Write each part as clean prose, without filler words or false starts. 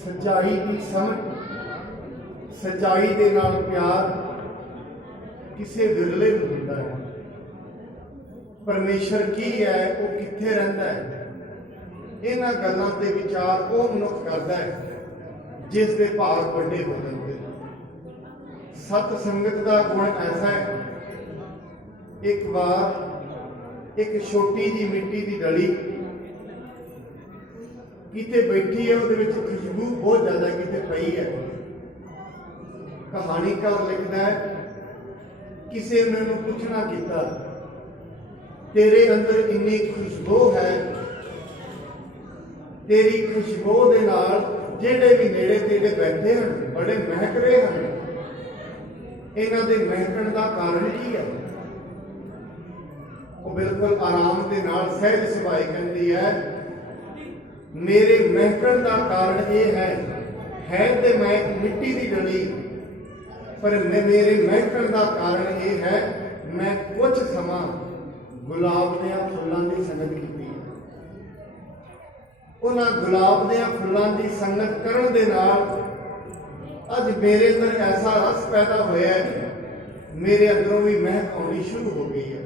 सच्चाई की समझ, सच्चाई दे नाल प्यार किसी विरले नूं हुंदा है। परमेश्वर की है, वो कित्थे रहिंदा है, इन्हां गल्लां ते विचार वो मनुख करदा है जिस दे भाग वड्डे हो जांदे। सत संगत का गुण ऐसा है, एक बार एक छोटी जी मिट्टी की डली किते बैठी है, उहदे विच खुशबू बहुत ज्यादा किते पई है। कहानीकार लिखदा है, किसी ने मैनूं पुछना कीता, तेरे अंदर इन्नी खुशबू है, तेरी खुशबू दे नाल जिहड़े भी नेड़े तेरे बैठे हैं बड़े महक रहे हैं, इन्हां दे महकण का कारण की है? वो बिल्कुल आराम के नाल सहज सुभाई कहती है, मेरे महकण का कारण ये है तो मैं मिट्टी की डली, पर मेरे महकण का कारण ये है मैं कुछ समा गुलाब के फुलों की संगत की। उन्होंने गुलाब के फुलों की संगत करन दे नाल अज मेरे अंदर ऐसा रस पैदा होया है, मेरे अंदरों भी महक आनी शुरू हो गई है।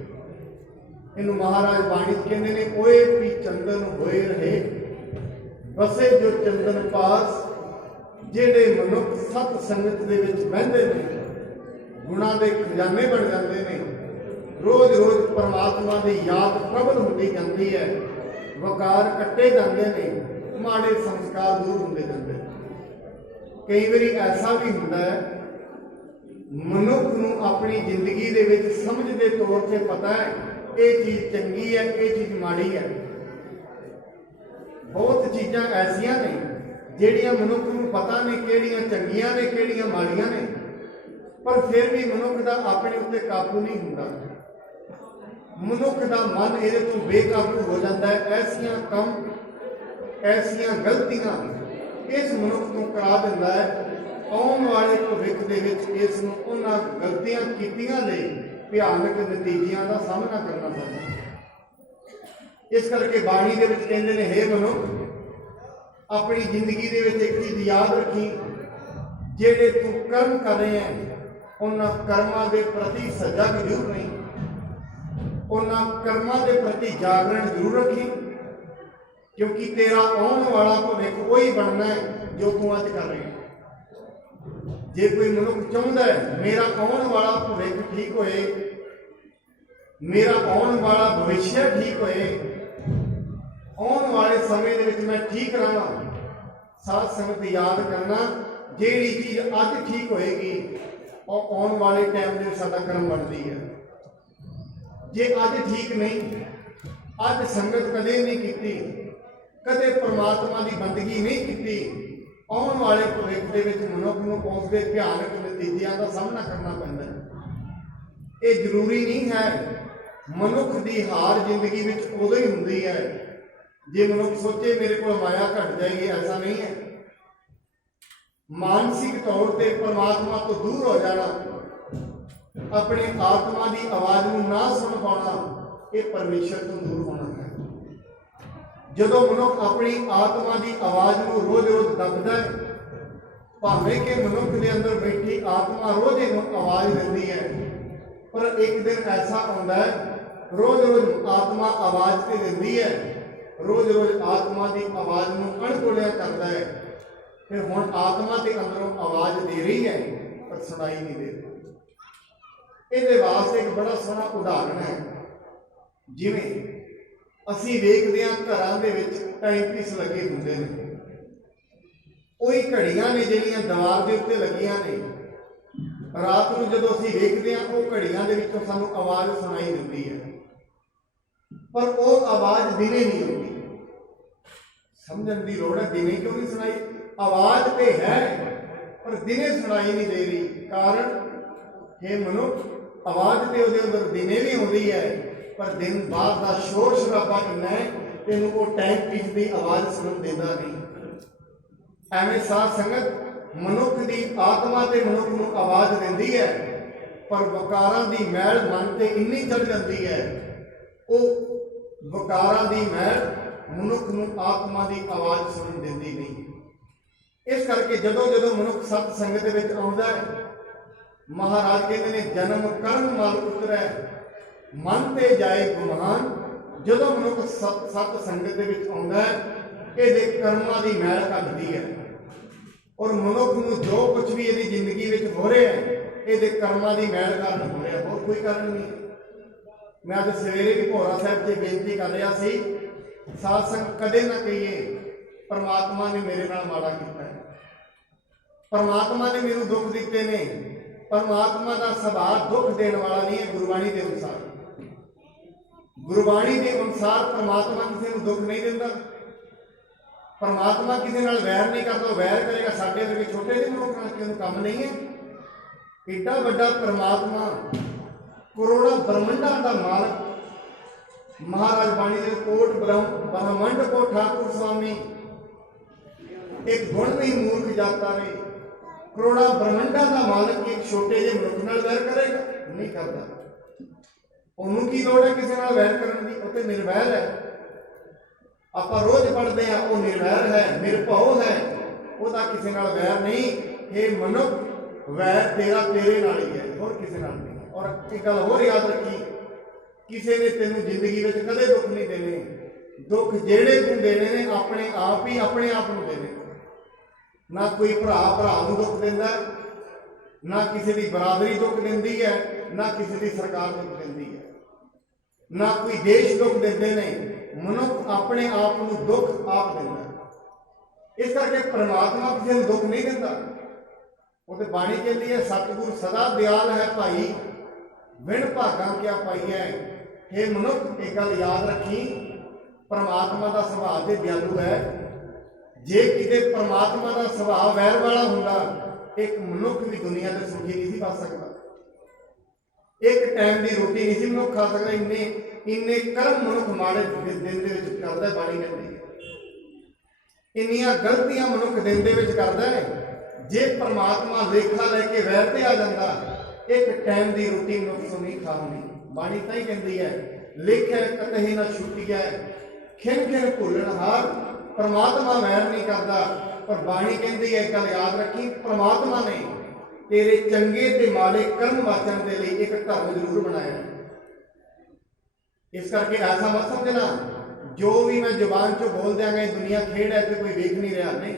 इनू महाराज बाणी कहते हैं, ओए भी चंदन होए रहे बसे जो चंदन पास, जेड़े मनुख सत संगत दे विच बहिंदे ने गुणा के खजाने बन जाते हैं। रोज रोज परमात्मा की याद प्रबल होती जाती है, वकार कट्टे जाते हैं, माड़े संस्कार दूर होते जाते। कई बारी ऐसा भी होता है, मनुख नूं अपनी जिंदगी दे विच समझ के तौर से पता है ये चीज़ चंगी है, ये चीज़ माड़ी है। बहुत चीज़ां ऐसियां ने जिहड़ियां मनुख नूं पता नहीं किहड़ियां चंगियां ने किहड़ियां माड़ियां ने, पर फिर भी मनुख का अपने उत्ते काबू नहीं हुंदा। मनुख का मन इहदे तों बेकाबू हो जाता है। ऐसियां कम ऐसियां गलतियां इस मनुख को करा दिंदा है, आउण वाले भविख दे विच इस नूं उन्हां गलतियां कीतियां लई भयानक नतीजियां का सामना करना पैंदा। इस करके बाणी दे विच कहंदे ने, हे मनुख अपनी जिंदगी दे विच एक चीज़ याद रखी, जेड़े तू कर्म कर रहे हैं उन्हां कर्मां दे प्रति सजग जरूर नहीं, उन्हां कर्मां दे प्रति जागरण जरूर रखी, क्योंकि तेरा आने वाला भविख वही बनना है जो तू अज कर रही है। जे कोई मनुख चाहता है मेरा आने वाला भविख ठीक होए, मेरा आने वाला भविष्य ठीक होए, आने वाले समय दे विच मैं ठीक रहा, साथ संगत याद करना, जेड़ी चीज़ अज ठीक होएगी और आने वाले टाइम में साडा कर्म बनती है। जे अज ठीक नहीं, अज संगत कदे नहीं की, कदे परमात्मा की बंदगी नहीं की, आने वाले भविख दे विच मनुख नूं उसदे भयानक नतीजियां का सामना करना पैंदा है। ये जरूरी नहीं है मनुख की हार जिंदगी विच उदों ही हुंदी है जे मनुख सोचे मेरे को माया घट जाएगी, ऐसा नहीं है। मानसिक तौर पर परमात्मा तो दूर हो जाना, अपने आत्मा की आवाज़ को ना सुन पाना, ये परमेश्वर तो दूर होना है। जदों मनुख अपनी आत्मा की आवाज़ को रोज रोज दबदा है, भावें कि मनुख के अंदर बैठी आत्मा रोज इन्हूं आवाज़ देती है, पर एक दिन ऐसा आता है रोज रोज आत्मा आवाज़ तो देती है, रोज रोज आत्मा की आवाज़ को अणगौलिया करता है, फिर हुण आत्मा के अंदरों आवाज़ दे रही है पर सुनाई नहीं दे रही। ये वास्ते एक बड़ा सोहना उदाहरण है, जिवें असीं वेखदे हां घरां दे विच टाइम पीस लगे हुंदे ने, कोई घड़ियां ने जिहड़ियां दीवार दे उत्ते लगियां ने, रात नूं जदों असीं वेखदे हां वो घड़ियां दे विचों सानूं आवाज़ सुनाई दिंदी है, पर वो आवाज़ दिने नहीं आती। समझण दी लोड़ है, दिने क्यों नहीं सुनाई? आवाज़ तो है पर दिने सुनाई नहीं दे रही। कारण हे मनुख, आवाज़ तो वो अंदर दिने भी आती है, पर दिन बाद का शोर शराबा इन्ना है तेनों वो टाइम पीस की आवाज़ सुन देता नहीं। एवं साध संगत मनुख की आत्मा ते मनुख नूं आवाज़ देती है, पर वकारां की मैल मन ते इन्नी चढ़ जाती है, वो वकारां की मैल मनुख नूं आत्मा की आवाज़ सुन देती नहीं। इस करके जदों जदों मनुख सत संगत विच आउंदा है, महाराज कहते ने जन्म कर्म मल उतरै मन ते जाए गुमान। जदों मनुख सत संगत दे विच आउंदा है, इहदे कर्मां दी मैल घटदी है और मनुख नूं जो कुछ भी इहदी जिंदगी विच हो रहा है इहदे कर्मां दी मैल कारण हो रहा, होर कोई कारण नहीं। मैं अज सवेरे भी भोरा साहिब जी बेनती कर रहा सी, साध संग कदे ना कहिए परमात्मा ने मेरे नाल माड़ा कीता है, परमात्मा ने मैनूं दुख दिते ने। परमात्मा का सुभाव दुख देने वाला नहीं है। गुरबाणी के अनुसार, गुरबाणी के अनुसार परमात्मा किसी को दुख नहीं देता, परमात्मा किसी नाल वैर नहीं करता। वैर करेगा साडे वर्गे छोटे ਜਿਹੇ मनुख नाल किसी काम नहीं है। एडा वड्डा परमात्मा करोड़ों ब्रह्मंडा का मालक महाराज बाणी के कोट ब्रह्मंड को ठाकुर स्वामी एक गुण नहीं मूर्ख जाता रे। करोड़ा ब्रह्मंडा का मालक एक छोटे ਜਿਹੇ मनुख नाल वैर करेगा? नहीं करता। उन्होंने की लोड़ है किसी नाल वैर करने की? वो तो निर्वैर है। आप रोज पढ़ते हैं वो निर्वैर है, निरभव है, वो किसी नाल वैर नहीं। ये मनुख वैर तेरा तेरे नाल ही है, और किसी नाल नहीं। और एक गल होर याद रखी, किसी ने तेनों जिंदगी में कदे दुख नहीं देने। दुख जेड़े तू देने ने अपने आप ही अपने आप को देने। ना कोई भरा भरा को दुख देता है, ना किसी की बरादरी दुख देती है, ना किसी की सरकार दुख देती है, ना कोई देश दुख देते हैं। मनुख अपने आप को दुख आप देता है। इस करके परमात्मा किसी को दुख नहीं देता। वो तो बाणी कहती है, सतगुर सदा दयाल है भाई, बिन भागा क्या पाई है। हे मनुख एक गल याद रखी, परमात्मा का सुभाव तो दयालु है। जे किते परमात्मा का सुभाव वैर वाला हुंदा, एक मनुख भी दुनिया से सुखी नहीं बच सकता। एक टाइम की रोटी नहीं मनुख खा सकता। इन्ने इन्ने कर्म मनुख माड़े दिन दे करता है। बाणी कहती है इन्नियां गलतियां मनुख दिन दे विच करता है। जे परमात्मा लेखा लैके वैर ते आ जाता, एक टाइम की रोटी मनुख तो नहीं खानी। बाणी तां ही कहती है, लेखा कतही ना छुटिया खिन खिन भुलन हार। परमात्मा वैर नहीं करता। पर बाणी कहती है, गल याद रखी, परमात्मा ने तेरे चंगे ते माड़े कर्म वाचन के लिए एक धर्म जरूर बनाया। इस करके ऐसा मत समझना जो भी मैं जुबान चो बोल देंगे दुनिया खेड़ है तो कोई वेख नहीं रहा। नहीं,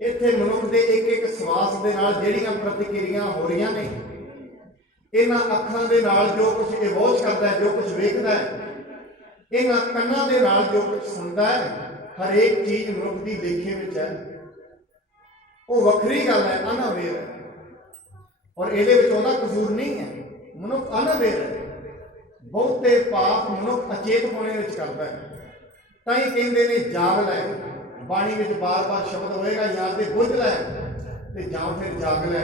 इत्थे मनुख के एक एक सवास के नाल जिहड़ियां प्रतिक्रिया हो रही ने, इन्हां अखां दे नाल जो कुछ इवोच करता है, जो कुछ वेखदा है, इन्हां कन्नां दे नाल जो कुछ सुनता है, हर एक चीज मनुख की लेखे में है। वो वखरी गल है, अनअवेयर है। और ये कसूर नहीं है, मनुख अनअवेयर है। बहुते पाप मनुख अचेत होने में करता है। ताई कहते ने जाग लै। बाणी में बार बार शब्द होएगा, या तो बुझ लै ते जां फिर जाग लै।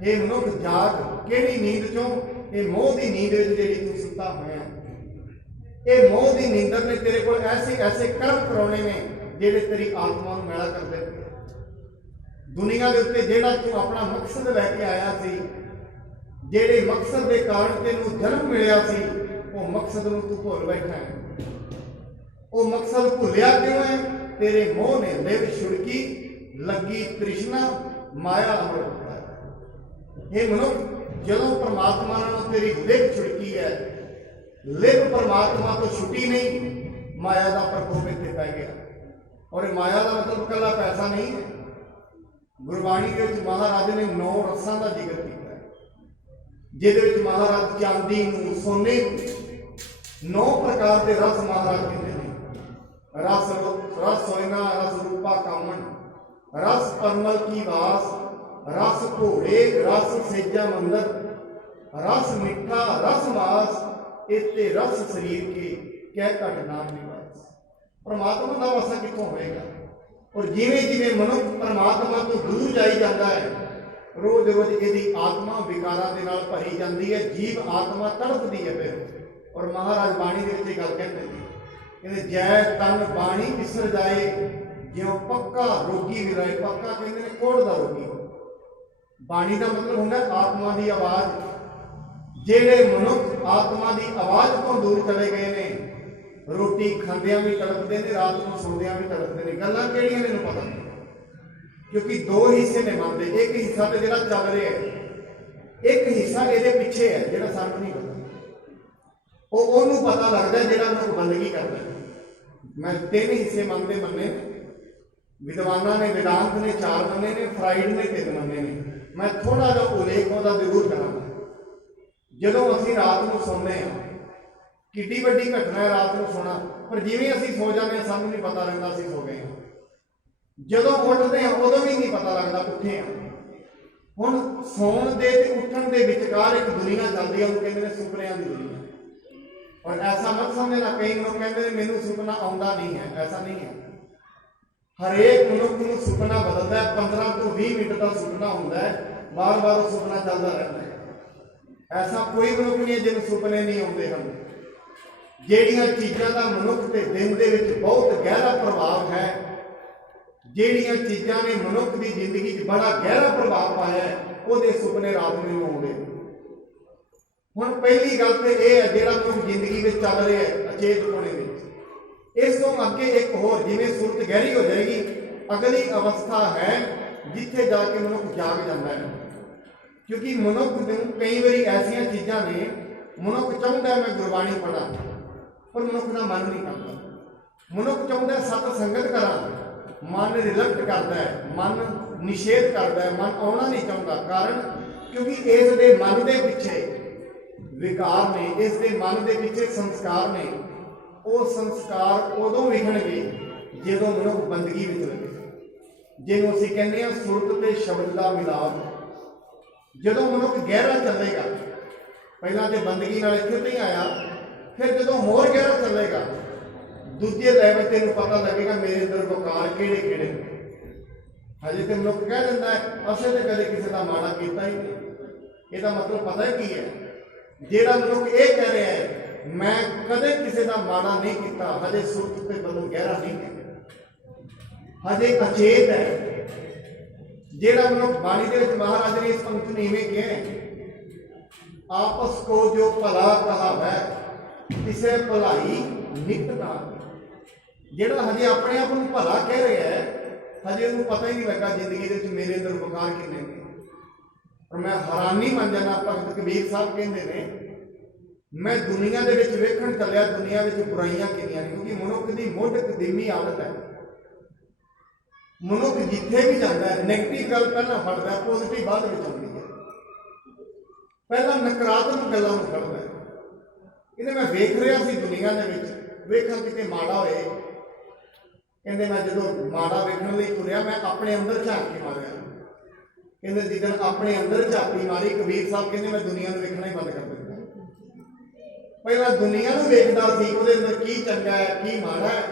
हे मनुख जाग, केड़ी नींद चों? ये मोह की नींद में जी तू सुता होया। ये मोह की नींदर ने तेरे को ऐसे ऐसे कर्म कराने ने जेडे तेरी आत्मा को मैला कर दे। दुनिया के उत्ते जेड़ा तू अपना मकसद लैके आया सी, जेड़े मकसद के कारण तेनू जन्म मिलिया सी, वो मकसद नूं तू भुल बैठा है। वो मकसद भुलिया क्यों है? तेरे मोह ने लिव छुड़की लगी तृष्णा माया अमर होता है। ये मनुख जदों परमात्मा नाल तेरी लिव छुड़की है, लिव परमात्मा तो छुट्टी नहीं, माया का प्रकोप इत्थे पै गया। और माया का मतलब कला पैसा नहीं है। गुरबाणी के महाराज ने 9 रसां का जिक्र किया, जिहदे महाराज चांदी नूं, सोने 9 प्रकार के रस महाराज कहते हैं। रस रस सोना, रस रूपा कामन, रस परमल की वास, रस घोड़े, रस सेजा मंदर, रस मिठा, रस मास, इत्ते रस शरीर के कह घट नाम निवास। परमात्मा का वासा कितों होएगा? और जिमें जिमें मनुख परमात्मा तो दूर जाई जाता है, रोज रोज यदि आत्मा विकारां दे नाल भरी जाती है, जीव आत्मा तड़पती है। फिर और महाराज बाणी के विच गल कहते हैं, जय तन बाणी विसर जाए, ज्यों पक्का रोगी भी रहे। पक्का कहते हैं कोढ़ का रोगी। बाणी का मतलब होंगे आत्मा की आवाज। जेड़े मनुख आत्मा की आवाज तो दूर चले गए ने, रोटी खांदियां भी तड़पते हैं, रात को सोंदियां भी तड़पते हैं। गल्लां किहड़ियां ने पता नहीं। क्योंकि दो हिस्से ने मन के, एक हिस्सा तो जो चल रहा है, एक हिस्सा ये पिछे है जो सानू नहीं पता, वो पता लगता है जो मैं बंदगी करता है। मैं 3 हिस्से मन के मन्ने, विद्वाना ने वेदांत ने 4 मन्ने ने, फ्राइड ने 3 मन्ने ने। मैं थोड़ा जा उल्लेख वह जरूर करांगा। जो असी रात को सोने कि वड्डी घटना है रात को सोना, पर जिवें असी सो जाते सानू नहीं पता लगता असी सो गए। जो उठते हैं उदों भी नहीं पता लगता उठे हैं। हुण सौण दे ते उठण दे विचकार एक दुनिया चलती है, उन्होंने कहते हैं सुपनियां की दुनिया। और ऐसा मत समझना, कई लोग कहते हैं मैनू सुपना आउंदा नहीं है, ऐसा नहीं है। हरेक मनुख को सुपना बदलता है, 15 तो 20 मिनट का सुपना होता है, बार बार सुपना चलता रहता है। ऐसा कोई मनुख नहीं है जिन्हें सुपने नहीं आते हैं। ਜਿਹੜੀਆਂ चीज़ों का मनुख के दिन के बहुत गहरा प्रभाव है, ਜਿਹੜੀਆਂ चीज़ों ने मनुख की जिंदगी बड़ा गहरा प्रभाव पाया है, वो सुपने रात में आउंदे। हुण पहली गल तो यह है जिहड़ा मनुख जिंदगी में चल रहा है अचेत होने में, इस तो अगे एक होर जिवें सूरत गहरी हो जाएगी, अगली अवस्था है जिथे जाके मनुख जाग जाता है। क्योंकि मनुख कई बार ऐसिया चीज़ां ने, मनुख चाहता है मैं गुरबाणी पढ़ा, पर मनुख का मन नहीं करता। मनुख चाहता है सत संगत करा, मन रिलक्ट करता है, मन निषेध करता है, मन आना नहीं चाहता। कारण क्योंकि इस दे मन के पिछे विकार ने, इस दे मन के पिछे संस्कार ने। वो संस्कार उदों विखणगे जो मनुख बंदगी में लगे, जिन्हों असीं कहते हैं सुरत ते शब्द का मिलाप। जो मनुख गहरा चलेगा, पहला तो बंदगी नाल इत्थे नहीं आया, फिर जो होर गहरा चलेगा दूजे लैवल तेन पता लगेगा मेरे अंदर वकार किहड़े किहड़े। हजे तो मनुख कह दिंदा है असीं तो कदे किसी का माड़ा कीता ही नहीं। इसका मतलब पता है की है, जिहड़ा मनुख ये कह रहा है मैं कदे किसी का माड़ा नहीं किया, हजे सुरत ते बदल गहरा नहीं किया, हजे अचेत है। जिहड़ा मनुख बाणी दे विच महाराज ने इस पंक्ति ने इवें कहा, आपस को जो भला कहावै किसे भलाई नित ना। जिहड़ा हजे अपने आप को भला कह रहा है, हजे उन्हें पता ही नहीं लगा जिंदगी के मेरे अंदर वकार किन्ने ने। और मैं हैरानी मन जाना, भगत कबीर साहब कहते हैं मैं दुनिया के विच वेखण चलिया, दुनिया में बुराइयां कितनियां ने। क्योंकि मनुख की मुढ़ कदीमी आदत है, मनुख जिथे भी जाता है नैगेटिव गल पहला फड़ता है, पॉजिटिव बाद में आती है। पहला नकारात्मक गलों में फड़ता है। इन्हें मैं वेख रहा सी दुनिया के वेखण किते माड़ा होए, कहते मैं जो माड़ा वेखण लई तुरिया मैं अपने अंदर झांकी मारिया। कहते जिदन अपने अंदर झांकी मारी, कबीर साहब कहते मैं दुनिया को वेखना ही बंद कर दिता। पहला दुनिया को वेखदा सी उहदे अंदर की चंगा है की माड़ा है।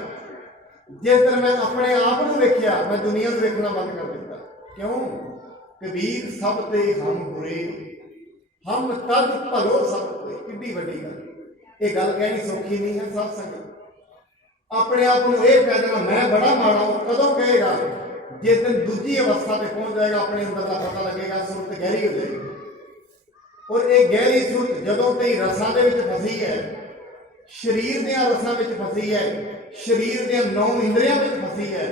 जिस दिन मैं अपने आप को वेख्या, मैं दुनिया को वेखना बंद कर दिता। क्यों? कबीर सब ते हम बुरे, हम तद भलो सब ते। कितनी वड्डी गल, ये गल कहनी सौखी नहीं है। सब संगत अपने आप को यह कह देना मैं बड़ा माड़ा हूं, कदों कहेगा? जिस दिन दूजी अवस्था पे पहुंच जाएगा, अपने अंदर का पता लगेगा, सुरत गहरी हो जाएगी। और ये गहरी सुरत जदों तई रसां दे विच फसी है, शरीर दियां रसां विच फसी है, शरीर दियां 9 इंद्रियां विच फसी है,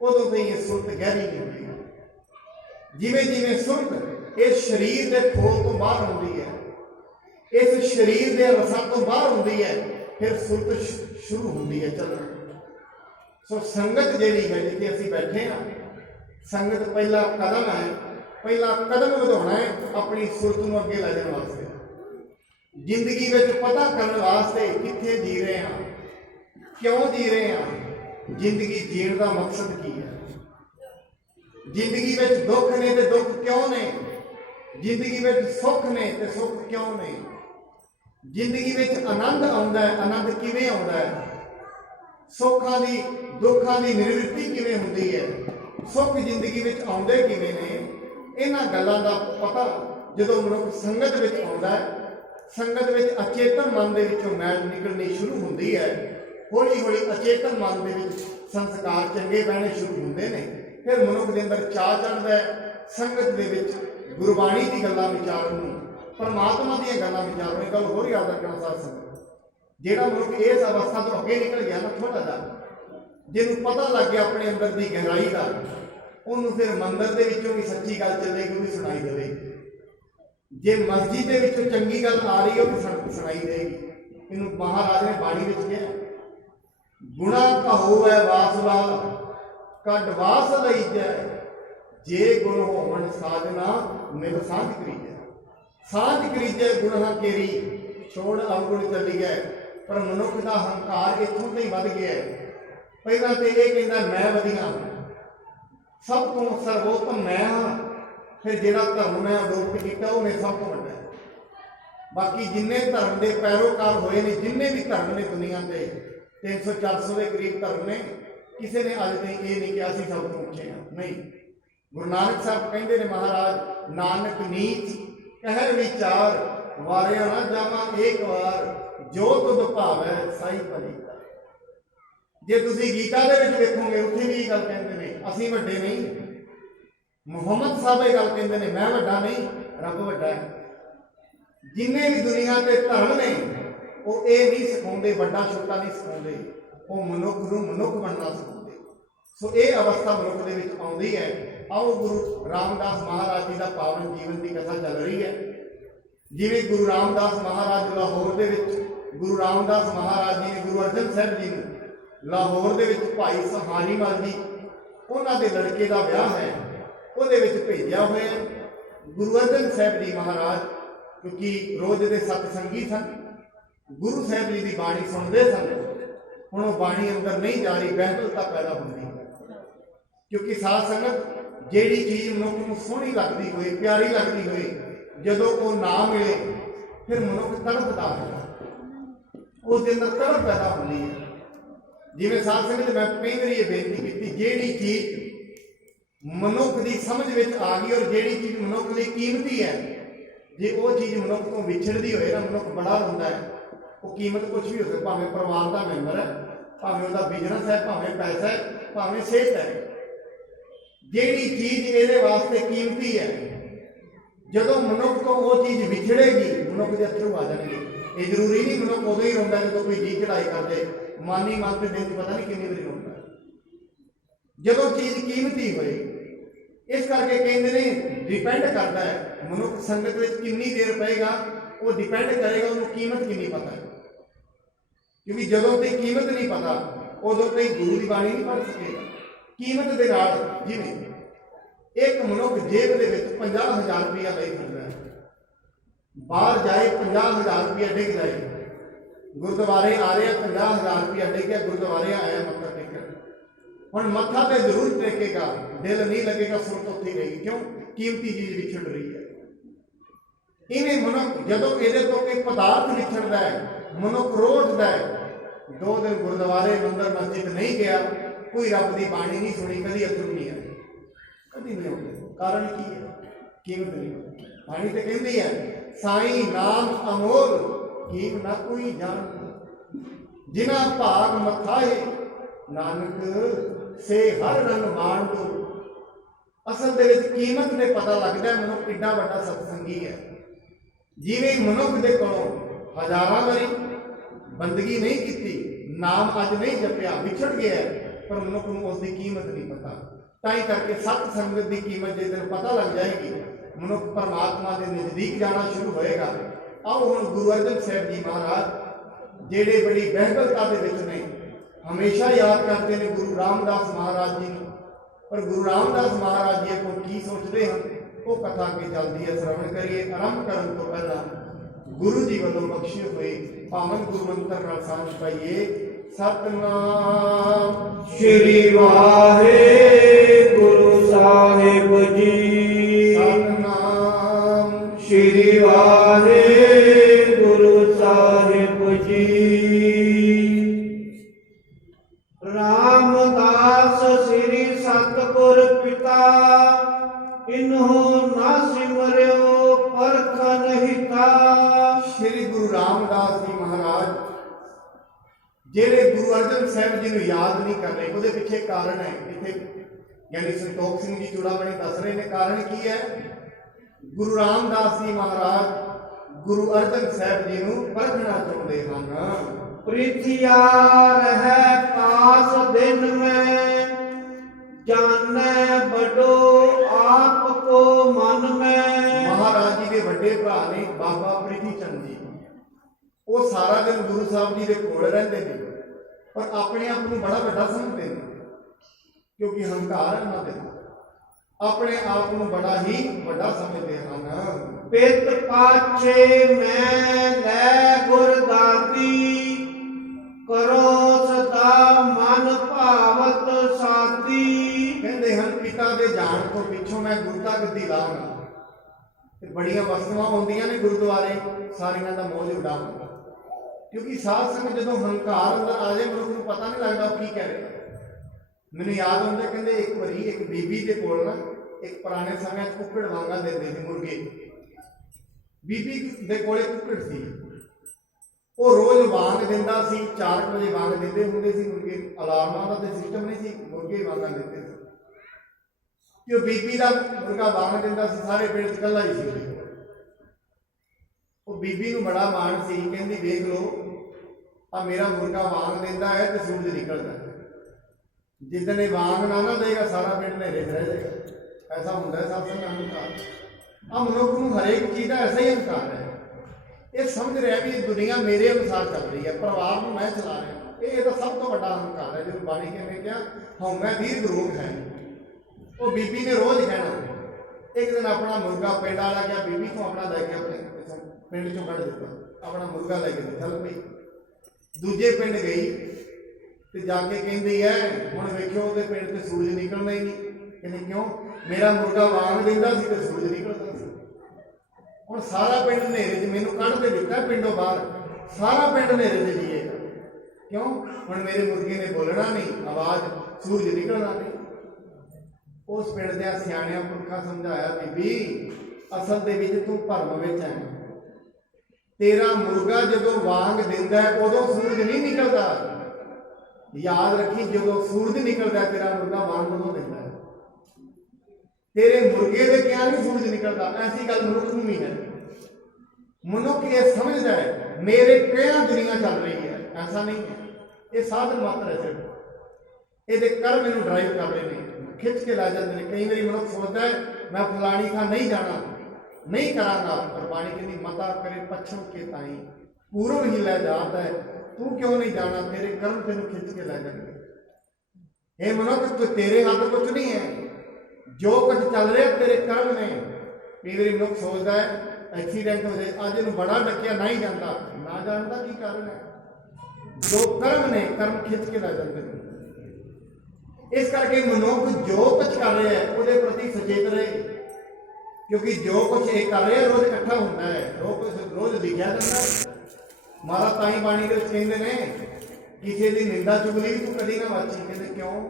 उदों तई ये सुरत गहरी नहीं होती। जिवें जिवें सुरत इस शरीर के खोल तो बाहर आउंदी है, इस शरीर के रसां तो बाहर आउंदी है, फिर सुरत शुरू होती है चलना। सो संगत जिहड़ी है जिथे असीं बैठे हैं, संगत पहला कदम है, पहला कदम वधाउणा है अपनी सुरत नूं अगे ले जाण वास्ते। जिंदगी में पता करने वास्ते कित्थे जी रहे हैं, क्यों जी रहे हैं, जिंदगी जीण का मकसद की है, जिंदगी में दुख ने तो दुख क्यों ने, जिंदगी में सुख ने तो सुख क्यों ने, जिंदगी में आनंद आउंदा है, आनंद किवें आउंदा है, सुखां दी दुखां दी निवृत्ति किवें हुंदी है, सुख जिंदगी में आउंदे किवें ने। इन्हां गल्लां दा पता जदों मनुख संगत विच आउंदा है, संगत विच अचेतन मन दे विचों मैल निकलनी शुरू हुंदी है। हौली हौली अचेतन मन दे विच संस्कार चंगे बहने शुरू हुंदे ने। फिर मनुख दे अंदर चाह चढ़दा है संगत दे विच गुरबाणी दी गल्लां विचारन नूं, परमात्मा दी गल्लां विचारन। गल होर याद रखना साथ संगत, जिहड़ा मनुख इस अवस्था तो अगे निकल गया ना, थोड़ा जा जिन्होंने पता लग गया अपने अंदर की गहराई का, ਉਹਨੂੰ ਫਿਰ ਮੰਦਰ ਦੇ ਵਿੱਚੋਂ ਵੀ ਸੱਚੀ ਗੱਲ ਚੱਲੇਗੀ, ਉਹ ਵੀ ਸੁਣਾਈ ਦੇਵੇਗੀ। ਜੇ ਮਸਜਿਦ ਦੇ ਵਿੱਚੋਂ ਚੰਗੀ ਗੱਲ ਆ ਰਹੀ ਹੈ, ਉਹ ਵੀ ਸੁਣਾਈ ਦੇਗੀ। ਇਹਨੂੰ ਮਹਾਰਾਜ ਨੇ ਬਾਣੀ ਵਿੱਚ ਕਿਹਾ, ਗੁਣਾ ਕਹੋਵੈ ਵਾਸਵਾ ਕੱਢ ਵਾਸ ਲਈਜੈ, ਜੇ ਗੁਣ ਹੋਵਣ ਸਾਜਨਾ ਨਿਭ ਸਾਂਝ ਕਰੀਜੈ। ਸਾਂਝ ਕਰੀਜੈ ਗੁਣਾਂ ਕੇਰੀ, ਛੋੜ ਅਵਗੁਣ ਚੱਲੀਐ। ਪਰ ਮਨੁੱਖ ਦਾ ਹੰਕਾਰ ਇੱਥੋਂ ਤੋਂ ਹੀ ਵੱਧ ਗਿਆ। ਪਹਿਲਾਂ ਤੇ ਇਹ ਕਹਿੰਦਾ ਮੈਂ ਵਧੀਆ, ਸਭ ਤੋਂ ਸਰਵੋਤਮ ਮੈਂ ਹਾਂ। ਫਿਰ ਜਿਹੜਾ ਧਰਮ ਮੈਂ ਅਡੋਪਟ ਕੀਤਾ ਉਹ ਮੇਰੇ ਸਭ ਤੋਂ ਵੱਡਾ ਹੈ। ਬਾਕੀ ਜਿੰਨੇ ਧਰਮ ਦੇ ਪੈਰੋਕਾਰ ਹੋਏ ਨੇ, ਜਿੰਨੇ ਵੀ ਧਰਮ ਨੇ ਦੁਨੀਆ ਤੇ 300-400 ਦੇ ਕਰੀਬ ਧਰਮ ਨੇ, ਕਿਸੇ ਨੇ ਅੱਜ ਤਾਈਂ ਇਹ ਨਹੀਂ ਕਿਹਾ ਅਸੀਂ ਸਭ ਤੋਂ ਉੱਚੇ ਹਾਂ। ਨਹੀਂ, ਗੁਰੂ ਨਾਨਕ ਸਾਹਿਬ ਕਹਿੰਦੇ ਨੇ ਮਹਾਰਾਜ, ਨਾਨਕ ਨੀਚ ਕਹਿ ਵਿਚਾਰ, ਵਾਰਿਆ ਨਾ ਜਾਵਾਂ ਏਕ ਵਾਰ, ਜੋ ਤੁਧ ਭਾਵੈ ਸਾਈ ਭਲੀ। ਜੇ ਤੁਸੀਂ ਗੀਤਾ ਦੇ ਵਿੱਚ ਵੇਖੋਗੇ, ਉੱਥੇ ਵੀ ਇਹ ਗੱਲ ਕਹਿੰਦੇ ਨੇ, ਅਸੀਂ ਵੱਡੇ ਨਹੀਂ। ਮੁਹੰਮਦ ਸਾਹਿਬ ਇਹ ਗੱਲ ਕਹਿੰਦੇ ਨੇ, ਮੈਂ ਵੱਡਾ ਨਹੀਂ, ਰੱਬ ਵੱਡਾ ਹੈ। ਜਿੰਨੇ ਵੀ ਦੁਨੀਆ ਤੇ ਧਰਮ ਨੇ, ਉਹ ਇਹ ਨਹੀਂ ਸਿਖਾਉਂਦੇ, ਵੱਡਾ ਛੋਟਾ ਨਹੀਂ ਸਿਖਾਉਂਦੇ, ਉਹ ਮਨੁੱਖ ਨੂੰ ਮਨੁੱਖ ਬਣਨਾ ਸਿਖਾਉਂਦੇ। ਸੋ ਇਹ ਅਵਸਥਾ ਮਨੁੱਖ ਦੇ ਵਿੱਚ ਆਉਂਦੀ ਹੈ। ਆਓ ਗੁਰੂ ਰਾਮਦਾਸ ਮਹਾਰਾਜ ਜੀ ਦਾ ਪਾਵਨ ਜੀਵਨ ਦੀ ਕਥਾ ਚੱਲ ਰਹੀ ਹੈ। ਜਿਵੇਂ ਗੁਰੂ ਰਾਮਦਾਸ ਮਹਾਰਾਜ ਲਾਹੌਰ ਦੇ ਵਿੱਚ, ਗੁਰੂ ਰਾਮਦਾਸ ਮਹਾਰਾਜ ਜੀ ਨੇ ਗੁਰੂ ਅਰਜਨ ਸਾਹਿਬ ਜੀ ਨੂੰ ਲਾਹੌਰ ਦੇ ਵਿੱਚ ਭਾਈ ਸਹਾਰੀ ਮਲ ਜੀ, ਉਹਨਾਂ ਦੇ ਲੜਕੇ ਦਾ ਵਿਆਹ ਹੈ, ਉਹਦੇ ਵਿੱਚ ਭੇਜਿਆ ਹੋਇਆ। ਗੁਰੂ ਅਰਜਨ ਸਾਹਿਬ ਜੀ ਮਹਾਰਾਜ ਕਿਉਂਕਿ ਰੋਜ਼ ਦੇ ਸਤਸੰਗੀ ਸਨ, ਗੁਰੂ ਸਾਹਿਬ ਜੀ ਦੀ ਬਾਣੀ ਸੁਣਦੇ ਸਨ। ਹੁਣ ਉਹ ਬਾਣੀ ਅੰਦਰ ਨਹੀਂ ਜਾ ਰਹੀ, ਬਹਿਬਲਤਾ ਪੈਦਾ ਹੁੰਦੀ ਹੈ। ਕਿਉਂਕਿ ਸਾਧ ਸੰਗਤ, ਜਿਹੜੀ ਚੀਜ਼ ਮਨੁੱਖ ਨੂੰ ਸੋਹਣੀ ਲੱਗਦੀ ਹੋਏ, ਪਿਆਰੀ ਲੱਗਦੀ ਹੋਏ, ਜਦੋਂ ਉਹ ਨਾ ਮਿਲੇ, ਫਿਰ ਮਨੁੱਖ ਤੜਫਦਾ ਹੈ, ਉਸ ਦੇ ਅੰਦਰ ਤੜਫ ਪੈਦਾ ਹੁੰਦੀ ਹੈ। ਜਿਵੇਂ ਸਾਧ ਸੰਗਤ ਮੈਂ ਕਈ ਵਾਰੀ ਇਹ ਬੇਨਤੀ ਕੀਤੀ, ਜਿਹੜੀ ਚੀਜ਼ ਮਨੁੱਖ ਦੀ ਸਮਝ ਵਿੱਚ ਆ ਗਈ ਔਰ ਜਿਹੜੀ ਚੀਜ਼ ਮਨੁੱਖ ਲਈ ਕੀਮਤੀ ਹੈ, ਜੇ ਉਹ ਚੀਜ਼ ਮਨੁੱਖ ਤੋਂ ਵਿਛੜਦੀ ਹੋਏ ਨਾ, ਮਨੁੱਖ ਬੜਾ ਰੋਂਦਾ ਹੈ। ਉਹ ਕੀਮਤ ਕੁਛ ਵੀ ਹੋ ਸਕਦਾ, ਭਾਵੇਂ ਪਰਿਵਾਰ ਦਾ ਮੈਂਬਰ ਹੈ, ਭਾਵੇਂ ਉਹਦਾ ਬਿਜ਼ਨਸ ਹੈ, ਭਾਵੇਂ ਪੈਸਾ ਹੈ, ਭਾਵੇਂ ਸਿਹਤ ਹੈ। ਜਿਹੜੀ ਚੀਜ਼ ਇਹਦੇ ਵਾਸਤੇ ਕੀਮਤੀ ਹੈ, ਜਦੋਂ ਮਨੁੱਖ ਤੋਂ ਉਹ ਚੀਜ਼ ਵਿਛੜੇਗੀ, ਮਨੁੱਖ ਦੇ ਅਥਰੂ ਆ ਜਾਣਗੇ। ਇਹ ਜ਼ਰੂਰੀ ਨਹੀਂ ਮਨੁੱਖ ਉਦੋਂ ਹੀ ਰੋਂਦਾ ਜਦੋਂ ਕੋਈ ਜੀ ਚੜਾਈ ਕਰਦੇ, ਮਾਨੀ ਮਨ ਤੇ ਦਿਨ 'ਚ ਪਤਾ ਨਹੀਂ ਕਿੰਨੀ ਵਾਰੀ ਰੋਂਦਾ, ਜਦੋਂ ਚੀਜ਼ ਕੀਮਤੀ ਹੋਏ। ਇਸ ਕਰਕੇ ਕਹਿੰਦੇ ਨੇ ਡਿਪੈਂਡ ਕਰਦਾ ਹੈ ਮਨੁੱਖ ਸੰਗਤ ਵਿੱਚ ਕਿੰਨੀ ਦੇਰ ਪਏਗਾ, ਉਹ ਡਿਪੈਂਡ ਕਰੇਗਾ ਉਹਨੂੰ ਕੀਮਤ ਕਿੰਨੀ ਪਤਾ ਹੈ। ਕਿਉਂਕਿ ਜਦੋਂ ਤੇ ਕੀਮਤ ਨਹੀਂ ਪਤਾ, ਉਦੋਂ ਤੇ ਗੁਰੂ ਦੀ ਬਾਣੀ ਨਹੀਂ ਪੜ੍ਹ ਸਕੇਗਾ। ਕੀਮਤ ਦੇ ਨਾਲ, ਜਿਵੇਂ ਇੱਕ ਮਨੁੱਖ ਜੇਬ ਦੇ ਵਿੱਚ 50,000 ਰੁਪਇਆ ਲੈ ਸਕਦਾ ਹੈ, ਬਾਹਰ ਜਾਏ 50,000 ਰੁਪਇਆ ਡਿੱਗ ਜਾਏ, ਗੁਰਦੁਆਰੇ ਆ ਰਿਹਾ 50,000 ਰੁਪਇਆ ਡਿੱਗਿਆ, ਗੁਰਦੁਆਰੇ ਆਇਆ ਮੱਥਾ ਟੇਕਣ, ਹੁਣ ਮੱਥਾ ਤੇ ਜ਼ਰੂਰ ਟੇਕੇਗਾ, ਦਿਲ ਨਹੀਂ ਲੱਗੇਗਾ, ਸੁਰਤ ਉੱਥੇ ਹੀ ਰਹੇਗੀ। ਕਿਉਂ? ਕੀਮਤੀ ਚੀਜ਼ ਵਿਛੜ ਰਹੀ ਹੈ। ਇਵੇਂ ਮਨੁੱਖ ਜਦੋਂ ਇਹਦੇ ਤੋਂ ਕੋਈ ਪਦਾਰਥ ਵਿਛੜਦਾ ਹੈ, ਮਨੁੱਖ ਰੋੜਦਾ ਹੈ। 2 ਦਿਨ ਗੁਰਦੁਆਰੇ, ਮੰਦਰ, ਮਸਜਿਦ ਨਹੀਂ ਗਿਆ, ਕੋਈ ਰੱਬ ਦੀ ਬਾਣੀ ਨਹੀਂ ਸੁਣੀ, ਕਦੀ ਅਥਰੂ ਨਹੀਂ ਆਏ, ਕਦੀ ਨਹੀਂ ਆਉਂਦੇ। ਕਾਰਨ ਕੀ ਹੈ? ਕੀਮਤ ਨਹੀਂ। ਬਾਣੀ ਤੇ ਕਹਿੰਦੀ ਹੈ, ਸਾਈਂ ਨਾਮ ਅਮੋਲ ਕੀਮ ਨਾ ਕੋਈ ਜਾਣ, ਜਿਨਾ ਭਾਗ ਮਥਾਏ ਨਾਨਕ ਸੇ ਹਰ ਰੰਗ ਮਾਣ ਦੋ। ਅਸਲ ਦੇ ਵਿੱਚ ਕੀਮਤ ਤੇ ਪਤਾ ਲੱਗਦਾ ਮਨੁੱਖ ਕਿੰਨਾ ਵੱਡਾ ਸਤਸੰਗੀ ਹੈ। ਜਿਵੇਂ ਮਨੁੱਖ ਦੇ ਕੋਲੋਂ ਹਜ਼ਾਰਾਂ ਵਾਰੀ ਬੰਦਗੀ ਨਹੀਂ ਕੀਤੀ, ਨਾਮ ਅੱਜ ਨਹੀਂ ਜਪਿਆ, ਵਿਛੜ ਗਿਆ, ਪਰ ਮਨੁੱਖ ਨੂੰ ਉਸ ਦੀ ਕੀਮਤ ਨਹੀਂ ਪਤਾ। ਤਾਂ ਹੀ ਕਰਕੇ ਸਤ ਸੰਗਤ ਦੀ ਕੀਮਤ ਜਿਸ ਦਿਨ ਪਤਾ ਲੱਗ ਜਾਏਗੀ, ਮਨੁੱਖ ਪਰਮਾਤਮਾ ਦੇ ਨਜ਼ਦੀਕ ਜਾਣਾ ਸ਼ੁਰੂ ਹੋਏਗਾ। ਆਓ ਹੁਣ ਗੁਰੂ ਅਰਜਨ ਸਾਹਿਬ ਜੀ ਮਹਾਰਾਜ, ਜਿਹੜੇ ਬੜੀ ਬਹਿਬਲਤਾ ਦੇ ਵਿੱਚ ਨੇ, ਹਮੇਸ਼ਾ ਯਾਦ ਕਰਦੇ ਨੇ ਗੁਰੂ ਰਾਮਦਾਸ ਮਹਾਰਾਜ ਜੀ ਨੂੰ। ਪਰ ਗੁਰੂ ਰਾਮਦਾਸ ਮਹਾਰਾਜ ਜੀ ਕੋਲ ਕੀ ਸੋਚਦੇ ਹਨ, ਉਹ ਕਥਾ ਅੱਗੇ ਚੱਲਦੀ ਹੈ। ਸ਼ਰਵਣ ਕਰੀਏ। ਆਰੰਭ ਕਰਨ ਤੋਂ ਪਹਿਲਾਂ ਗੁਰੂ ਜੀ ਵੱਲੋਂ ਬਖਸ਼ੇ ਹੋਏ ਪਾਵਨ ਗੁਰੂ ਮੰਤਰ ਨਾਲ ਸਾਂਝ ਪਾਈਏ। ਸਤਿਨਾਮ ਸ਼੍ਰੀ ਵਾਹਿਗੁਰੂ ਸਾਹਿਬ ਜੀ। ਸਤਿਨਾਮ ਸ਼੍ਰੀ ਵਾਹਿਗੁਰੂ ਸਾਹਿਬ ਜੀ। ਰਾਮਦਾਸ ਸ੍ਰੀ ਸਤਿਗੁਰ ਪਿਤਾ, ਇਨਹੁ ਨਾ ਸਿਮਰਿਓ ਪਰਖ ਨਹਿਤਾ। ਸ਼੍ਰੀ ਗੁਰੂ ਰਾਮਦਾਸ ਜੀ ਮਹਾਰਾਜ ਜਿਹੜੇ ਗੁਰੂ ਅਰਜਨ ਸਾਹਿਬ ਜੀ ਨੂੰ ਯਾਦ ਨਹੀਂ ਕਰ ਰਹੇ, ਉਹਦੇ ਪਿੱਛੇ ਕਾਰਨ ਹੈ। ਇੱਥੇ ਯਾਨੀ ਸੰਤੋਖ ਸਿੰਘ ਜੀ ਚੂੜਾਮਣੀ ਦੱਸ ਰਹੇ ਨੇ ਕਾਰਨ ਕੀ ਹੈ। ਗੁਰੂ ਰਾਮਦਾਸ ਜੀ ਮਹਾਰਾਜ ਗੁਰੂ ਅਰਜਨ ਸਾਹਿਬ ਜੀ ਨੂੰ ਪਰਖਣਾ ਚਾਹੁੰਦੇ ਹਨ। ਪ੍ਰੀਤਿਆ ਰਹਿ ਕਾਸ ਦਿਨ ਮੈਂ, ਜਾਣੈ ਬੜੋ ਆਪ ਕੋ ਮਨ ਮੈਂ। ਮਹਾਰਾਜ ਜੀ ਦੇ ਵੱਡੇ ਭਰਾ ਨੇ ਬਾਬਾ ਪ੍ਰੀਤੀ ਚੰਦ ਜੀ। ਉਹ ਸਾਰਾ ਦਿਨ ਗੁਰੂ ਸਾਹਿਬ ਜੀ ਦੇ ਕੋਲ ਰਹਿੰਦੇ ਨੇ, ਪਰ ਆਪਣੇ ਆਪ ਨੂੰ ਬੜਾ ਵੱਡਾ ਸਮਝਦੇ ਨੇ, ਕਿਉਂਕਿ ਹੰਕਾਰ ਹੈ ਉਹਨਾਂ ਦੇ। ਆਪਣੇ ਆਪ ਨੂੰ ਬੜਾ ਹੀ ਵੱਡਾ ਸਮਝਦੇ ਹਨ। ਪਿਤ ਪਾਛੇ ਮੈਂ ਲੈ ਗੁਰਦਾਤੀ, ਕਰੋ ਸਦਾ ਮਨ ਭਾਵਤ ਸਾਥੀ। ਕਹਿੰਦੇ ਹਨ ਪਿਤਾ ਦੇ ਜਾਣ ਤੋਂ ਪਿੱਛੋਂ ਮੈਂ ਗੁਰਤਾ ਗੱਦੀ ਲਾਂਗਾ, ਤੇ ਬੜੀਆਂ ਵਸਤੂਆਂ ਆਉਂਦੀਆਂ ਨੇ ਗੁਰਦੁਆਰੇ, ਸਾਰੀਆਂ ਦਾ ਮੋਹ ਉਡਾਵਾਂਗਾ। ਕਿਉਂਕਿ ਸਾਧ ਸੰਗਤ ਜਦੋਂ ਹੰਕਾਰ ਅੰਦਰ ਆ ਜਾਏ, ਮਨੁੱਖ ਨੂੰ ਪਤਾ ਨਹੀਂ ਲੱਗਦਾ ਉਹ ਕੀ ਕਹਿ ਰਿਹਾ। ਮੈਨੂੰ ਯਾਦ ਆਉਂਦਾ, ਕਹਿੰਦੇ ਇੱਕ ਵਾਰੀ ਇੱਕ ਬੀਬੀ ਦੇ ਕੋਲ ਨਾ ਇੱਕ ਪੁਰਾਣੇ ਸਮਿਆਂ 'ਚ ਕੁੱਕੜ ਵਾਂਗਾ ਦਿੰਦੇ ਸੀ, ਮੁਰਗੇ। ਬੀਬੀ ਦੇ ਕੋਲੇ ਕੁੱਕੜ ਸੀ, ਉਹ ਰੋਜ਼ ਵਾਂਗ ਦਿੰਦਾ ਸੀ। 4 ਵਜੇ ਵਾਂਗ ਦਿੰਦੇ ਹੁੰਦੇ ਸੀ ਮੁਰਗੇ। ਅਲਾਰਮਾਂ ਦਾ ਤੇ ਸਿਸਟਮ ਨਹੀਂ ਸੀ, ਮੁਰਗੇ ਵਾਂਗਾ ਦਿੰਦੇ ਸੀ। ਕਿ ਉਹ ਬੀਬੀ ਦਾ ਮੁਰਗਾ ਵਾਂਗ ਦਿੰਦਾ ਸੀ, ਸਾਰੇ ਪਿੰਡ 'ਚ ਇਕੱਲਾ ਹੀ ਸੀ ਉਹਦੇ ਕੋਲ। ਉਹ ਬੀਬੀ ਨੂੰ ਬੜਾ ਮਾਣ ਸੀ, ਕਹਿੰਦੀ ਵੇਖ ਲਓ ਆ ਮੇਰਾ ਮੁਰਗਾ ਵਾਂਗ ਦਿੰਦਾ ਹੈ ਤੇ ਸੂਰਜ ਨਿਕਲਦਾ। ਜਿੱਦਣ ਇਹ ਵਾਂਗ ਨਾ ਦੇਗਾ, ਸਾਰਾ ਪਿੰਡ ਹਨੇਰੇ 'ਚ ਰਹਿ ਜਾਏਗਾ। ਐਸਾ ਹੁੰਦਾ ਹੈ ਸਤਸੰਗ ਅਹੰਕਾਰ। ਆ ਮਨੁੱਖ ਨੂੰ ਹਰੇਕ ਚੀਜ਼ ਦਾ ਐਸਾ ਹੀ ਅਹੰਕਾਰ ਹੈ। ਇਹ ਸਮਝ ਰਿਹਾ ਵੀ ਇਹ ਦੁਨੀਆ ਮੇਰੇ ਅਨੁਸਾਰ ਚੱਲ ਰਹੀ ਹੈ, ਪਰਿਵਾਰ ਨੂੰ ਮੈਂ ਚਲਾ ਰਿਹਾ। ਇਹ ਤਾਂ ਸਭ ਤੋਂ ਵੱਡਾ ਅਹੰਕਾਰ ਹੈ। ਜਿਹਨੂੰ ਬਾਣੀ ਕਿਵੇਂ ਕਿਹਾ, ਹਉਮੈ ਦੀਰਘ ਰੋਗ ਹੈ। ਉਹ ਬੀਬੀ ਨੇ ਰੋਜ਼ ਕਹਿਣਾ। ਇੱਕ ਦਿਨ ਆਪਣਾ ਮੁਰਗਾ ਪਿੰਡ ਵਾਲਾ ਗਿਆ, ਬੀਬੀ ਤੋਂ ਆਪਣਾ ਲੈ ਕੇ ਆਪਣੇ ਪਿੰਡ ਚੋਂ ਕੱਢ ਦਿੱਤਾ, ਆਪਣਾ ਮੁਰਗਾ ਲੈ ਕੇ ਚੱਲ ਪਈ। ਦੂਜੇ ਪਿੰਡ ਗਈ ਤੇ ਜਾ ਕੇ ਕਹਿੰਦੀ ਹੈ ਹੁਣ ਵੇਖਿਓ ਉਹਦੇ ਪਿੰਡ ਤੇ ਸੂਰਜ ਨਿਕਲਣਾ ਹੀ ਨਹੀਂ। ਕਹਿੰਦੀ ਕਿਉਂ? ਮੇਰਾ ਮੁਰਗਾ ਵਾਂਗ ਦਿੰਦਾ ਸੀ ਤੇ ਸੂਰਜ ਨਿਕਲਦਾ ਸੀ। ਹੁਣ ਸਾਰਾ ਪਿੰਡ ਹਨੇਰੇ 'ਚ ਮੈਨੂੰ ਕੱਢ ਕੇ ਦਿੱਤਾ ਪਿੰਡੋਂ ਬਾਹਰ, ਸਾਰਾ ਪਿੰਡ ਹਨੇਰੇ 'ਚ ਜੀਏਗਾ। ਕਿਉਂ? ਹੁਣ ਮੇਰੇ ਮੁਰਗੇ ਨੇ ਬੋਲਣਾ ਨਹੀਂ, ਆਵਾਜ਼ ਸੂਰਜ ਨਿਕਲਣਾ ਨਹੀਂ। ਉਸ ਪਿੰਡ ਦੇ ਸਿਆਣਿਆਂ ਪੁਰਖਾਂ ਸਮਝਾਇਆ, ਬੀਬੀ ਅਸਲ ਦੇ ਵਿੱਚ ਤੂੰ ਭਰਮ ਵਿੱਚ ਹੈ। ਤੇਰਾ ਮੁਰਗਾ ਜਦੋਂ ਵਾਂਗ ਦਿੰਦਾ ਉਦੋਂ ਸੂਰਜ ਨਹੀਂ ਨਿਕਲਦਾ। ਯਾਦ ਰੱਖੀ, ਜਦੋਂ ਸੂਰਜ ਨਿਕਲਦਾ ਤੇਰਾ ਮੁਰਗਾ ਵਾਂਗ ਉਦੋਂ ਦਿੰਦਾ ਹੈ। ਤੇਰੇ ਮੁਰਗੇ ਦੇ ਕਿਹਾ ਨਹੀਂ ਸੂਰਜ ਨਿਕਲਦਾ। ਐਸੀ ਗੱਲ ਮਨੁੱਖ ਨੂੰ ਵੀ ਹੈ। ਮਨੁੱਖ ਇਹ ਸਮਝਦਾ ਹੈ ਮੇਰੇ ਕਿਹਾ ਦੁਨੀਆ ਚੱਲ ਰਹੀ ਹੈ, ਐਸਾ ਨਹੀਂ ਹੈ। ਇਹ ਸਾਧਨ ਮਾਤਰ ਹੈ ਸਿਰਫ। ਇਹਦੇ ਕਰਮ ਮੈਨੂੰ ਡਰਾਈਵ ਕਰ ਰਹੇ ਨੇ, ਖਿੱਚ ਕੇ ਲੈ ਜਾਂਦੇ ਨੇ। ਕਈ ਵਾਰੀ ਮਨੁੱਖ ਸੋਚਦਾ ਹੈ ਮੈਂ ਫਲਾਣੀ ਥਾਂ ਨਹੀਂ ਜਾਣਾ, ਨਹੀਂ ਕਰਾਂਗਾ, ਪਰ ਬਾਣੀ ਕਹਿੰਦੀ ਮਤਾ ਕਰੇ ਪੱਛਮ ਕੇ ਤਾਈ ਪੂਰਬ ਹੀ ਲੈ ਜਾਂਦਾ ਹੈ। ਤੂੰ ਕਿਉਂ ਨਹੀਂ ਜਾਣਾ? ਤੇਰੇ ਕਰਮ ਤੈਨੂੰ ਖਿੱਚ ਕੇ ਲੈ ਜਾਣਗੇ। ਇਹ ਮਨੁੱਖ ਤੇਰੇ ਹੱਥ ਕੁਝ ਨਹੀਂ ਹੈ, ਜੋ ਕੁਝ ਚੱਲ ਰਿਹਾ ਤੇਰੇ ਕਰਮ ਨੇ। ਕਈ ਵਾਰੀ ਮਨੁੱਖ ਸੋਚਦਾ ਹੈ ਐਕਸੀਡੈਂਟ ਹੋ ਜਾਏ, ਅੱਜ ਇਹਨੂੰ ਬੜਾ ਡੱਕਿਆ ਨਹੀਂ ਜਾਂਦਾ, ਨਾ ਜਾਣ ਦਾ ਕੀ ਕਾਰਨ ਹੈ? ਜੋ ਕਰਮ ਨੇ, ਕਰਮ ਖਿੱਚ ਕੇ ਲੈ ਜਾਂਦੇ ਨੇ। ਇਸ ਕਰਕੇ ਮਨੁੱਖ ਜੋ ਕੁਝ ਕਰ ਰਿਹਾ ਹੈ ਉਹਦੇ ਪ੍ਰਤੀ ਸੁਚੇਤ ਰਹੇ, ਕਿਉਂਕਿ ਜੋ ਕੁਝ ਇਹ ਕਰ ਰਿਹਾ ਰੋਜ਼ ਇਕੱਠਾ ਹੁੰਦਾ ਹੈ, ਰੋਜ਼ ਲਿਖਿਆ ਜਾਂਦਾ ਹੈ। ਮਹਾਰਾਜ ਤਾਂ ਹੀ ਬਾਣੀ ਦੇ ਵਿੱਚ ਕਹਿੰਦੇ ਨੇ ਕਿਸੇ ਦੀ ਨਿੰਦਾ ਚੁਗਲੀ ਵੀ ਤੂੰ ਕਦੀ ਨਾ ਵਾਚੀ। ਕਹਿੰਦੇ ਕਿਉਂ?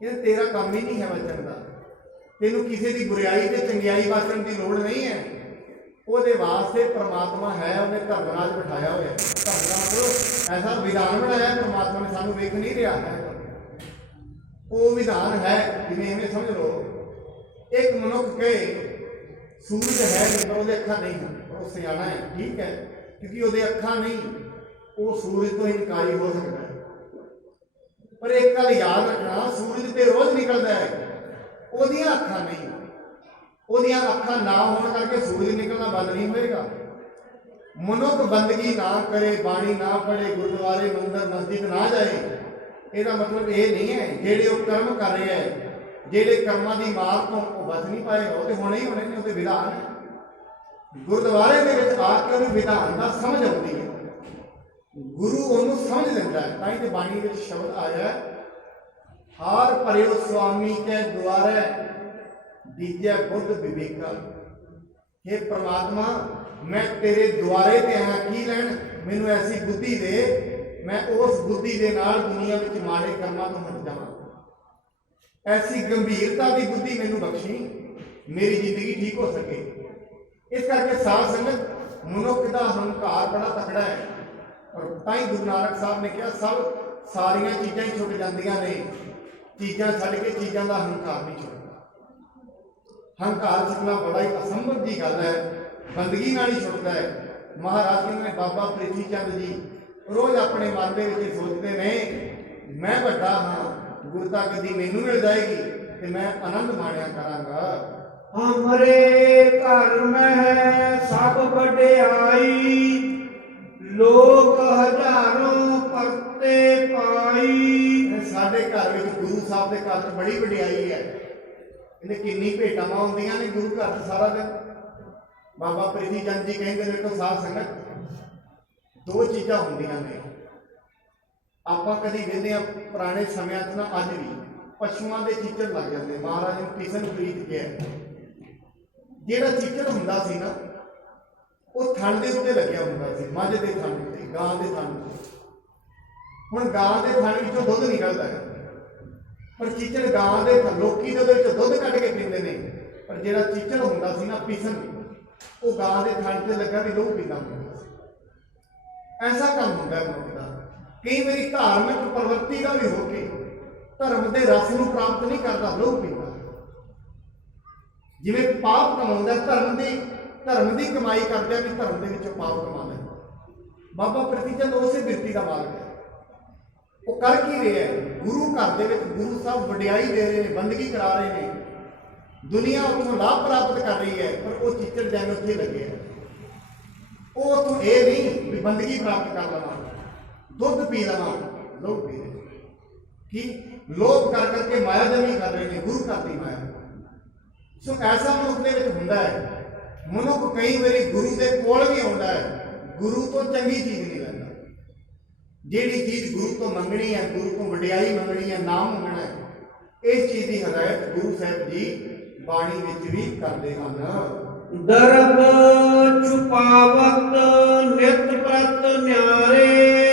ਕਹਿੰਦੇ ਤੇਰਾ ਕੰਮ ਹੀ ਨਹੀਂ ਹੈ ਵਾਚਣ ਦਾ। ਤੈਨੂੰ ਕਿਸੇ ਦੀ ਬੁਰਾਈ ਤੇ ਚੰਗਿਆਈ ਵਾਚਣ ਦੀ ਲੋੜ ਨਹੀਂ ਹੈ। ਉਹਦੇ ਵਾਸਤੇ ਪ੍ਰਮਾਤਮਾ ਹੈ, ਉਹਨੇ ਧਰਮਰਾਜ ਬਿਠਾਇਆ ਹੋਇਆ। ਧਰਮ ਦਾ ਮਤਲਬ ਐਸਾ ਵਿਧਾਨ ਬਣਾਇਆ ਪ੍ਰਮਾਤਮਾ ਨੇ, ਸਾਨੂੰ ਵੇਖ ਨਹੀਂ ਰਿਹਾ ਹੈ। ਉਹ ਵਿਧਾਨ ਹੈ, ਜਿਵੇਂ ਐਵੇਂ ਸਮਝ ਲਓ ਇੱਕ ਮਨੁੱਖ ਕਹੇ ਸੂਰਜ ਹੈ ਪਰ ਉਹਦੇ ਅੱਖਾਂ ਨਹੀਂ ਹਨ, ਉਹ ਸਿਆਣਾ ਹੈ, ਠੀਕ ਹੈ, ਕਿਉਂਕਿ ਉਹਦੇ ਅੱਖਾਂ ਨਹੀਂ, ਉਹ ਸੂਰਜ ਤੋਂ ਇਨਕਾਰੀ ਹੋ ਸਕਦਾ ਹੈ। ਪਰ ਇੱਕ ਗੱਲ ਯਾਦ ਰੱਖਣਾ, ਸੂਰਜ ਤੇ ਰੋਜ਼ ਨਿਕਲਦਾ ਹੈ, ਉਹਦੀਆਂ ਅੱਖਾਂ ਨਹੀਂ। ਉਹਦੀਆਂ ਅੱਖਾਂ ਨਾ ਹੋਣ ਕਰਕੇ ਸੂਰਜ ਨਿਕਲਣਾ ਬੰਦ ਨਹੀਂ ਹੋਏਗਾ। ਮਨੁੱਖ ਬੰਦਗੀ ਨਾ ਕਰੇ, ਬਾਣੀ ਨਾ ਪੜ੍ਹੇ, ਗੁਰਦੁਆਰੇ ਮੰਦਰ ਮਸਜਿਦ ਨਾ ਜਾਏ, ਇਹਦਾ ਮਤਲਬ ਇਹ ਨਹੀਂ ਹੈ ਜਿਹੜੇ ਉਹ ਕਰਮ ਕਰ ਰਿਹਾ ਹੈ, ਜਿਹੜੇ ਕਰਮਾਂ ਦੀ ਮਾਰ ਤੋਂ ਉਹ ਬਚ ਨਹੀਂ ਪਾਏਗਾ। ਉਹ ਤੇ ਹੋਣੇ ਹੀ ਹੋਣੇ ਨੇ, ਉਹਦੇ ਵਿਧਾਨ ਹੈ। ਗੁਰਦੁਆਰੇ ਦੇ ਵਿੱਚ ਆ ਕੇ ਉਹਨੂੰ ਵਿਧਾਨ ਦਾ ਸਮਝ ਆਉਂਦੀ ਹੈ, ਗੁਰੂ ਉਹਨੂੰ ਸਮਝ ਲੈਂਦਾ ਹੈ। ਤਾਂ ਹੀ ਤੇ ਬਾਣੀ ਵਿੱਚ ਸ਼ਬਦ ਆਇਆ, ਹਾਰ ਭਰਿਓ ਸੁਆਮੀ ਕੇ ਦੁਆਰੇ ਦੀਜੈ ਬੁੱਧ ਵਿਵੇਕਾ। हे ਪ੍ਰਮਾਤਮਾ, ਮੈਂ ਤੇਰੇ ਦੁਆਰੇ ਤੇ ਆਇਆ ਕੀ ਲੈਣ? ਮੈਨੂੰ ਐਸੀ ਬੁੱਧੀ ਦੇ, ਮੈਂ ਉਸ ਬੁੱਧੀ ਦੇ ਨਾਲ ਦੁਨੀਆ ਵਿੱਚ ਮਾੜੇ ਕਰਮਾਂ ਤੋਂ ਹਟ ਜਾਵਾਂ। ਐਸੀ ਗੰਭੀਰਤਾ ਦੀ ਬੁੱਧੀ ਮੈਨੂੰ ਬਖਸ਼ੀ, ਮੇਰੀ ਜ਼ਿੰਦਗੀ ਠੀਕ ਹੋ ਸਕੇ। ਇਸ ਕਰਕੇ ਸਾਧ ਸੰਗਤ, ਮਨੁੱਖ ਦਾ ਹੰਕਾਰ ਬੜਾ ਤਕੜਾ ਹੈ। ਔਰ ਤਾਂ ਹੀ ਗੁਰੂ ਨਾਨਕ ਸਾਹਿਬ ਨੇ ਕਿਹਾ ਸਾਰੀਆਂ ਚੀਜ਼ਾਂ ਹੀ ਛੁੱਟ ਜਾਂਦੀਆਂ ਨੇ, ਚੀਜ਼ਾਂ ਛੱਡ ਕੇ ਚੀਜ਼ਾਂ ਦਾ ਹੰਕਾਰ ਨਹੀਂ ਛੁੱਟਦਾ। ਹੰਕਾਰ ਛੁੱਟਣਾ ਬੜਾ ਹੀ ਅਸੰਭਵ ਦੀ ਗੱਲ ਹੈ, ਬੰਦਗੀ ਨਾਲ ਹੀ ਛੁੱਟਦਾ ਹੈ। ਮਹਾਰਾਜ ਜੀ ਨੇ ਬਾਬਾ ਪ੍ਰੀਤੀ ਚੰਦ ਜੀ ਰੋਜ਼ ਆਪਣੇ ਮਨ ਦੇ ਵਿੱਚ ਸੋਚਦੇ ਨੇ, ਮੈਂ ਵੱਡਾ ਹਾਂ, ਗੁਰਤਾ ਗੱਦੀ ਮੈਨੂੰ ਮਿਲ ਜਾਏਗੀ ਤੇ ਮੈਂ ਆਨੰਦ ਮਾਣਿਆ ਕਰਾਂਗਾ। ਹਮਰੇ ਘਰ ਮਹਿ ਸਭ ਵਡਿਆਈ, ਲੋਕ ਹਜ਼ਾਰੋਂ ਪਰਤੇ ਪਾਈ। ਸਾਡੇ ਘਰ ਵਿੱਚ ਗੁਰੂ ਸਾਹਿਬ ਦੇ ਘਰ 'ਚ ਬੜੀ ਵਡਿਆਈ ਹੈ। ਇਹਨੇ ਕਿੰਨੀ ਭੇਟਾਵਾਂ ਹੁੰਦੀਆਂ ਨੇ ਗੁਰੂ ਘਰ 'ਚ ਸਾਰਾ ਦਿਨ। ਬਾਬਾ ਪ੍ਰੀਤੀ ਚੰਦ ਜੀ ਕਹਿੰਦੇ ਨੇ ਕਿ ਸਾਧ ਸੰਗਤ ਦੋ ਚੀਜ਼ਾਂ ਹੁੰਦੀਆਂ ਨੇ। ਆਪਾਂ ਕਦੀ ਵੇਖਦੇ ਆ ਪੁਰਾਣੇ ਸਮਿਆਂ 'ਚ ਨਾ ਅੱਜ ਵੀ ਪਸ਼ੂਆਂ ਦੇ ਚੀਚੜ ਲੱਗ ਜਾਂਦੇ। ਮਹਾਰਾਜ ਨੇ ਕਿਸ਼ਨ ਪ੍ਰੀਤ ਕਿਹਾ ਜਿਹੜਾ ਚੀਚੜ ਹੁੰਦਾ ਸੀ ਨਾ ਉਹ ਥਣ ਦੇ ਉੱਤੇ ਲੱਗਿਆ ਹੁੰਦਾ ਸੀ, ਮੱਝ ਦੇ ਥਣ ਉੱਤੇ, ਗਾਂ ਦੇ ਥਣ ਉੱਤੇ। ਹੁਣ ਗਾਂ ਦੇ ਥਣ ਵਿੱਚੋਂ ਦੁੱਧ ਨਿਕਲਦਾ ਹੈ ਪਰ ਚੀਚੜ ਗਾਂ ਦੇ ਲੋਕੀ ਦੇ ਵਿੱਚ ਦੁੱਧ ਕੱਢ ਕੇ ਪੀਂਦੇ ਨੇ, ਪਰ ਜਿਹੜਾ ਚੀਚੜ ਹੁੰਦਾ ਸੀ ਨਾ ਪੀਸਣ ਉਹ ਗਾਂ ਦੇ ਥਣ ਤੇ ਲੱਗਾ ਵੀ ਲਹੂ ਪੀਂਦਾ ਹੁੰਦਾ ਸੀ। ਐਸਾ ਕੰਮ ਹੁੰਦਾ ਮਨੁੱਖ ਦਾ। ਕਈ ਵਾਰੀ ਧਾਰਮਿਕ ਪ੍ਰਵਰਤੀ ਦਾ ਵੀ ਹੋ ਕੇ ਧਰਮ ਦੇ ਰਸ ਨੂੰ ਪ੍ਰਾਪਤ ਨਹੀਂ ਕਰਦਾ, ਲਹੂ ਪੀਂਦਾ। ਜਿਵੇਂ ਪਾਪ ਕਮਾਉਂਦਾ, ਧਰਮ ਦੀ ਕਮਾਈ ਕਰਦਿਆਂ ਵੀ ਧਰਮ ਦੇ ਵਿੱਚੋਂ ਪਾਪ ਕਮਾਉਂਦਾ। ਬਾਬਾ ਪ੍ਰੀਤੀ ਚੰਦ ਉਸੇ ਬਿਰਤੀ ਦਾ ਮਾਲਕ ਹੈ। ਉਹ ਕਰ ਕੀ ਰਿਹਾ ਹੈ? ਗੁਰੂ ਘਰ ਦੇ ਵਿੱਚ ਗੁਰੂ ਸਾਹਿਬ ਵਡਿਆਈ ਦੇ ਰਹੇ ਨੇ, ਬੰਦਗੀ ਕਰਾ ਰਹੇ ਨੇ, ਦੁਨੀਆ ਉੱਥੋਂ ਲਾਭ ਪ੍ਰਾਪਤ ਕਰ ਰਹੀ ਹੈ, ਪਰ ਉਹ ਚੀਚੜ ਜੈਨ ਉੱਥੇ ਲੱਗੇ ਹੈ। ਉਹ ਉੱਥੋਂ ਇਹ ਨਹੀਂ ਵੀ ਬੰਦਗੀ ਪ੍ਰਾਪਤ ਕਰ ਲਵਾਂ, ਦੁੱਧ ਪੀ ਲਵਾਂ, ਲੋਭ ਪੀ ਰਹੇ ਕੀ ਲੋਭ ਕਰ ਕਰਕੇ ਮਾਇਆ ਜਮੀ ਕਰ ਰਹੇ ਨੇ, ਗੁਰੂ ਘਰ ਦੀ ਮਾਇਆ। ਸੋ ਐਸਾ ਮਨੁੱਖ ਦੇ ਵਿੱਚ ਹੁੰਦਾ ਹੈ। ਮਨੁੱਖ ਕਈ ਵਾਰੀ ਗੁਰੂ ਦੇ ਕੋਲ ਵੀ ਆਉਂਦਾ ਹੈ, ਗੁਰੂ ਤੋਂ ਚੰਗੀ ਚੀਜ਼ ਨਹੀਂ ਲੈਂਦਾ। ਜਿਹੜੀ ਚੀਜ਼ ਗੁਰੂ ਤੋਂ ਮੰਗਣੀ ਹੈ, ਗੁਰੂ ਤੋਂ ਵਡਿਆਈ ਮੰਗਣੀ ਹੈ, ਨਾਮ ਮੰਗਣਾ ਹੈ, ਇਸ ਚੀਜ਼ ਦੀ ਹਦਾਇਤ ਗੁਰੂ ਸਾਹਿਬ ਜੀ ਬਾਣੀ ਵਿੱਚ ਵੀ ਕਰਦੇ ਹਨ। ਦਰਬ ਛੁਪਾਵਤ ਨਿਤ ਪ੍ਰਤ ਨਿਆਰੇ,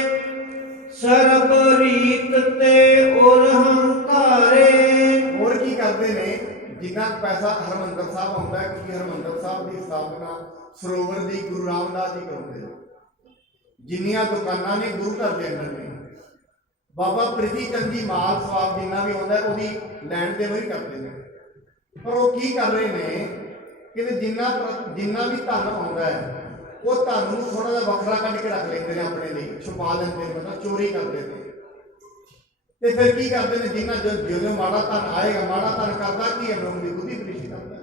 ਸਰਬ ਰੀਤ ਤੇ ਉਰ ਹੰਕਾਰੇ। ਹੋਰ ਕੀ ਕਰਦੇ ਨੇ? ਜਿੰਨਾ ਪੈਸਾ ਹਰਮੰਦਰ ਸਾਹਿਬ ਆਉਂਦਾ ਹੈ, ਕਿਉਂਕਿ ਹਰਮੰਦਰ ਸਾਹਿਬ ਦੀ ਸਥਾਪਨਾ ਸਰੋਵਰ ਦੀ ਗੁਰੂ ਰਾਮਦਾਸ ਜੀ ਕਰਾਉਂਦੇ ਨੇ। ਜਿੰਨੀਆਂ ਦੁਕਾਨਾਂ ਨੇ ਗੁਰੂ ਘਰ ਦੇ ਅੰਦਰ ਨੇ, ਬਾਬਾ ਪ੍ਰੀਤੀ ਚੰਦ ਜੀ ਮਾਲ ਸਵਾਬ ਜਿੰਨਾ ਵੀ ਆਉਂਦਾ ਉਹਦੀ ਲੈਣ ਦੇ ਵਰੀ ਕਰਦੇ ਨੇ। ਪਰ ਉਹ ਕੀ ਕਰ ਰਹੇ ਨੇ ਕਿ ਜਿੰਨਾ ਵੀ ਧਨ ਆਉਂਦਾ ਹੈ ਉਹ ਧਨ ਨੂੰ ਥੋੜਾ ਜਿਹਾ ਵੱਖਰਾ ਕੱਢ ਕੇ ਰੱਖ ਲੈਂਦੇ ਨੇ ਆਪਣੇ ਲਈ, ਛੁਪਾ ਲੈਂਦੇ ਨੇ, ਮਤਲਬ ਚੋਰੀ ਕਰਦੇ ਨੇ। ਤੇ ਫਿਰ ਕੀ ਕਰਦੇ ਨੇ? ਜਿੰਨਾ ਜਦੋਂ ਮਾੜਾ ਧਨ ਆਏਗਾ, ਮਾੜਾ ਧਨ ਕਰਦਾ ਕੀ ਹੈ? ਮਨੁੱਖ ਦੀ ਬੁੱਧੀ ਭ੍ਰਿਸ਼ਟ ਕਰਦਾ।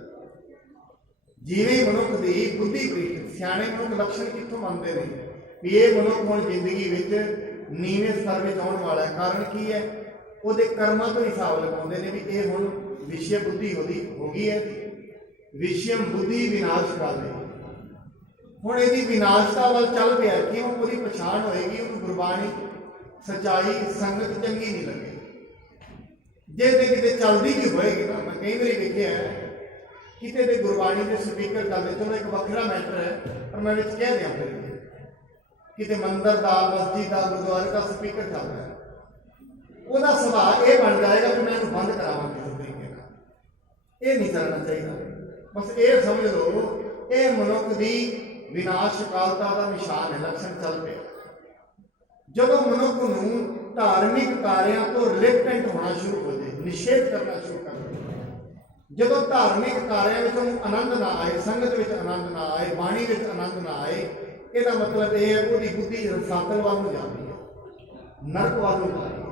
ਜਿਵੇਂ ਮਨੁੱਖ ਦੀ ਬੁੱਧੀ ਭ੍ਰਿਸ਼ਟ, ਸਿਆਣੇ ਮਨੁੱਖ ਲੱਛਣ ਕਿੱਥੋਂ ਮੰਨਦੇ ਨੇ ਵੀ ਇਹ ਮਨੁੱਖ ਹੁਣ ਜ਼ਿੰਦਗੀ ਵਿੱਚ ਨੀਵੇਂ ਸਤਰ ਵਿੱਚ ਆਉਣ ਵਾਲਾ ਹੈ? ਕਾਰਨ ਕੀ ਹੈ? ਉਹਦੇ ਕਰਮਾਂ ਤੋਂ ਹਿਸਾਬ ਲਗਾਉਂਦੇ ਨੇ ਵੀ ਇਹ ਹੁਣ ਵਿਸ਼ੇ ਬੁੱਧੀ ਹੋ ਗਈ ਹੈ। ਵਿਸ਼ਯਮ ਬੁੱਧੀ ਵਿਨਾਸ਼ ਕਾਲੇ। ਹੁਣ ਇਹਦੀ ਵਿਨਾਸ਼ਤਾ ਵੱਲ ਚੱਲ ਪਿਆ। ਕਿਉਂ? ਉਹਦੀ ਪਛਾਣ ਹੋਏਗੀ, ਉਹਨੂੰ ਗੁਰਬਾਣੀ ਸੱਚਾਈ ਸੰਗਤ ਚੰਗੀ ਨਹੀਂ ਲੱਗੇ। ਜੇ ਤੇ ਕਿਤੇ ਚੱਲਦੀ ਵੀ ਹੋਏਗੀ ਨਾ, ਮੈਂ ਕਈ ਵਾਰੀ ਵੇਖਿਆ ਕਿਤੇ ਦੇ ਗੁਰਬਾਣੀ ਦੇ ਸਪੀਕਰ ਚੱਲਦੇ, ਚਲੋ ਇੱਕ ਵੱਖਰਾ ਮੈਟਰ ਹੈ, ਪਰ ਮੈਂ ਵਿੱਚ ਕਹਿ ਦਿਆਂ ਫਿਰ ਕਿਤੇ ਮੰਦਰ ਦਾ, ਮਸਜਿਦ ਦਾ, ਗੁਰਦੁਆਰੇ ਦਾ ਸਪੀਕਰ ਚੱਲਦਾ ਹੈ, ਉਹਦਾ ਸੁਭਾਅ ਇਹ ਬਣ ਜਾਏਗਾ ਕਿ ਮੈਂ ਇਹਨੂੰ ਬੰਦ ਕਰਾਵਾਂ ਕਿਸੇ ਤਰੀਕੇ ਨਾਲ। ਇਹ ਨਹੀਂ ਕਰਨਾ ਚਾਹੀਦਾ। ਬਸ ਇਹ ਸਮਝ ਲਓ ਇਹ ਮਨੁੱਖ ਦੀ ਵਿਨਾਸ਼ ਕਾਲਤਾ ਦਾ ਨਿਸ਼ਾਨ ਹੈ, ਲੱਛਣ ਚੱਲ ਪਿਆ। ਜਦੋਂ ਮਨੁੱਖ ਨੂੰ ਧਾਰਮਿਕ ਕਾਰਿਆਂ ਤੋਂ ਰਿਲੈਕਟੈਂਟ ਹੋਣਾ ਸ਼ੁਰੂ ਹੋ ਜਾਏ, ਨਿਸ਼ੇਧ ਕਰਨਾ ਸ਼ੁਰੂ ਕਰ ਦੇ, ਜਦੋਂ ਧਾਰਮਿਕ ਕਾਰਿਆਂ ਵਿੱਚ ਉਹਨੂੰ ਆਨੰਦ ਨਾ ਆਏ, ਸੰਗਤ ਵਿੱਚ ਆਨੰਦ ਨਾ ਆਏ, ਬਾਣੀ ਵਿੱਚ ਆਨੰਦ ਨਾ ਆਏ, ਇਹਦਾ ਮਤਲਬ ਇਹ ਹੈ ਉਹਦੀ ਬੁੱਧੀ ਰਸਾਤਲ ਵੱਲ ਨੂੰ ਜਾਂਦੀ ਹੈ, ਨਰਕ ਵੱਲ ਨੂੰ ਜਾਂਦੀ ਹੈ।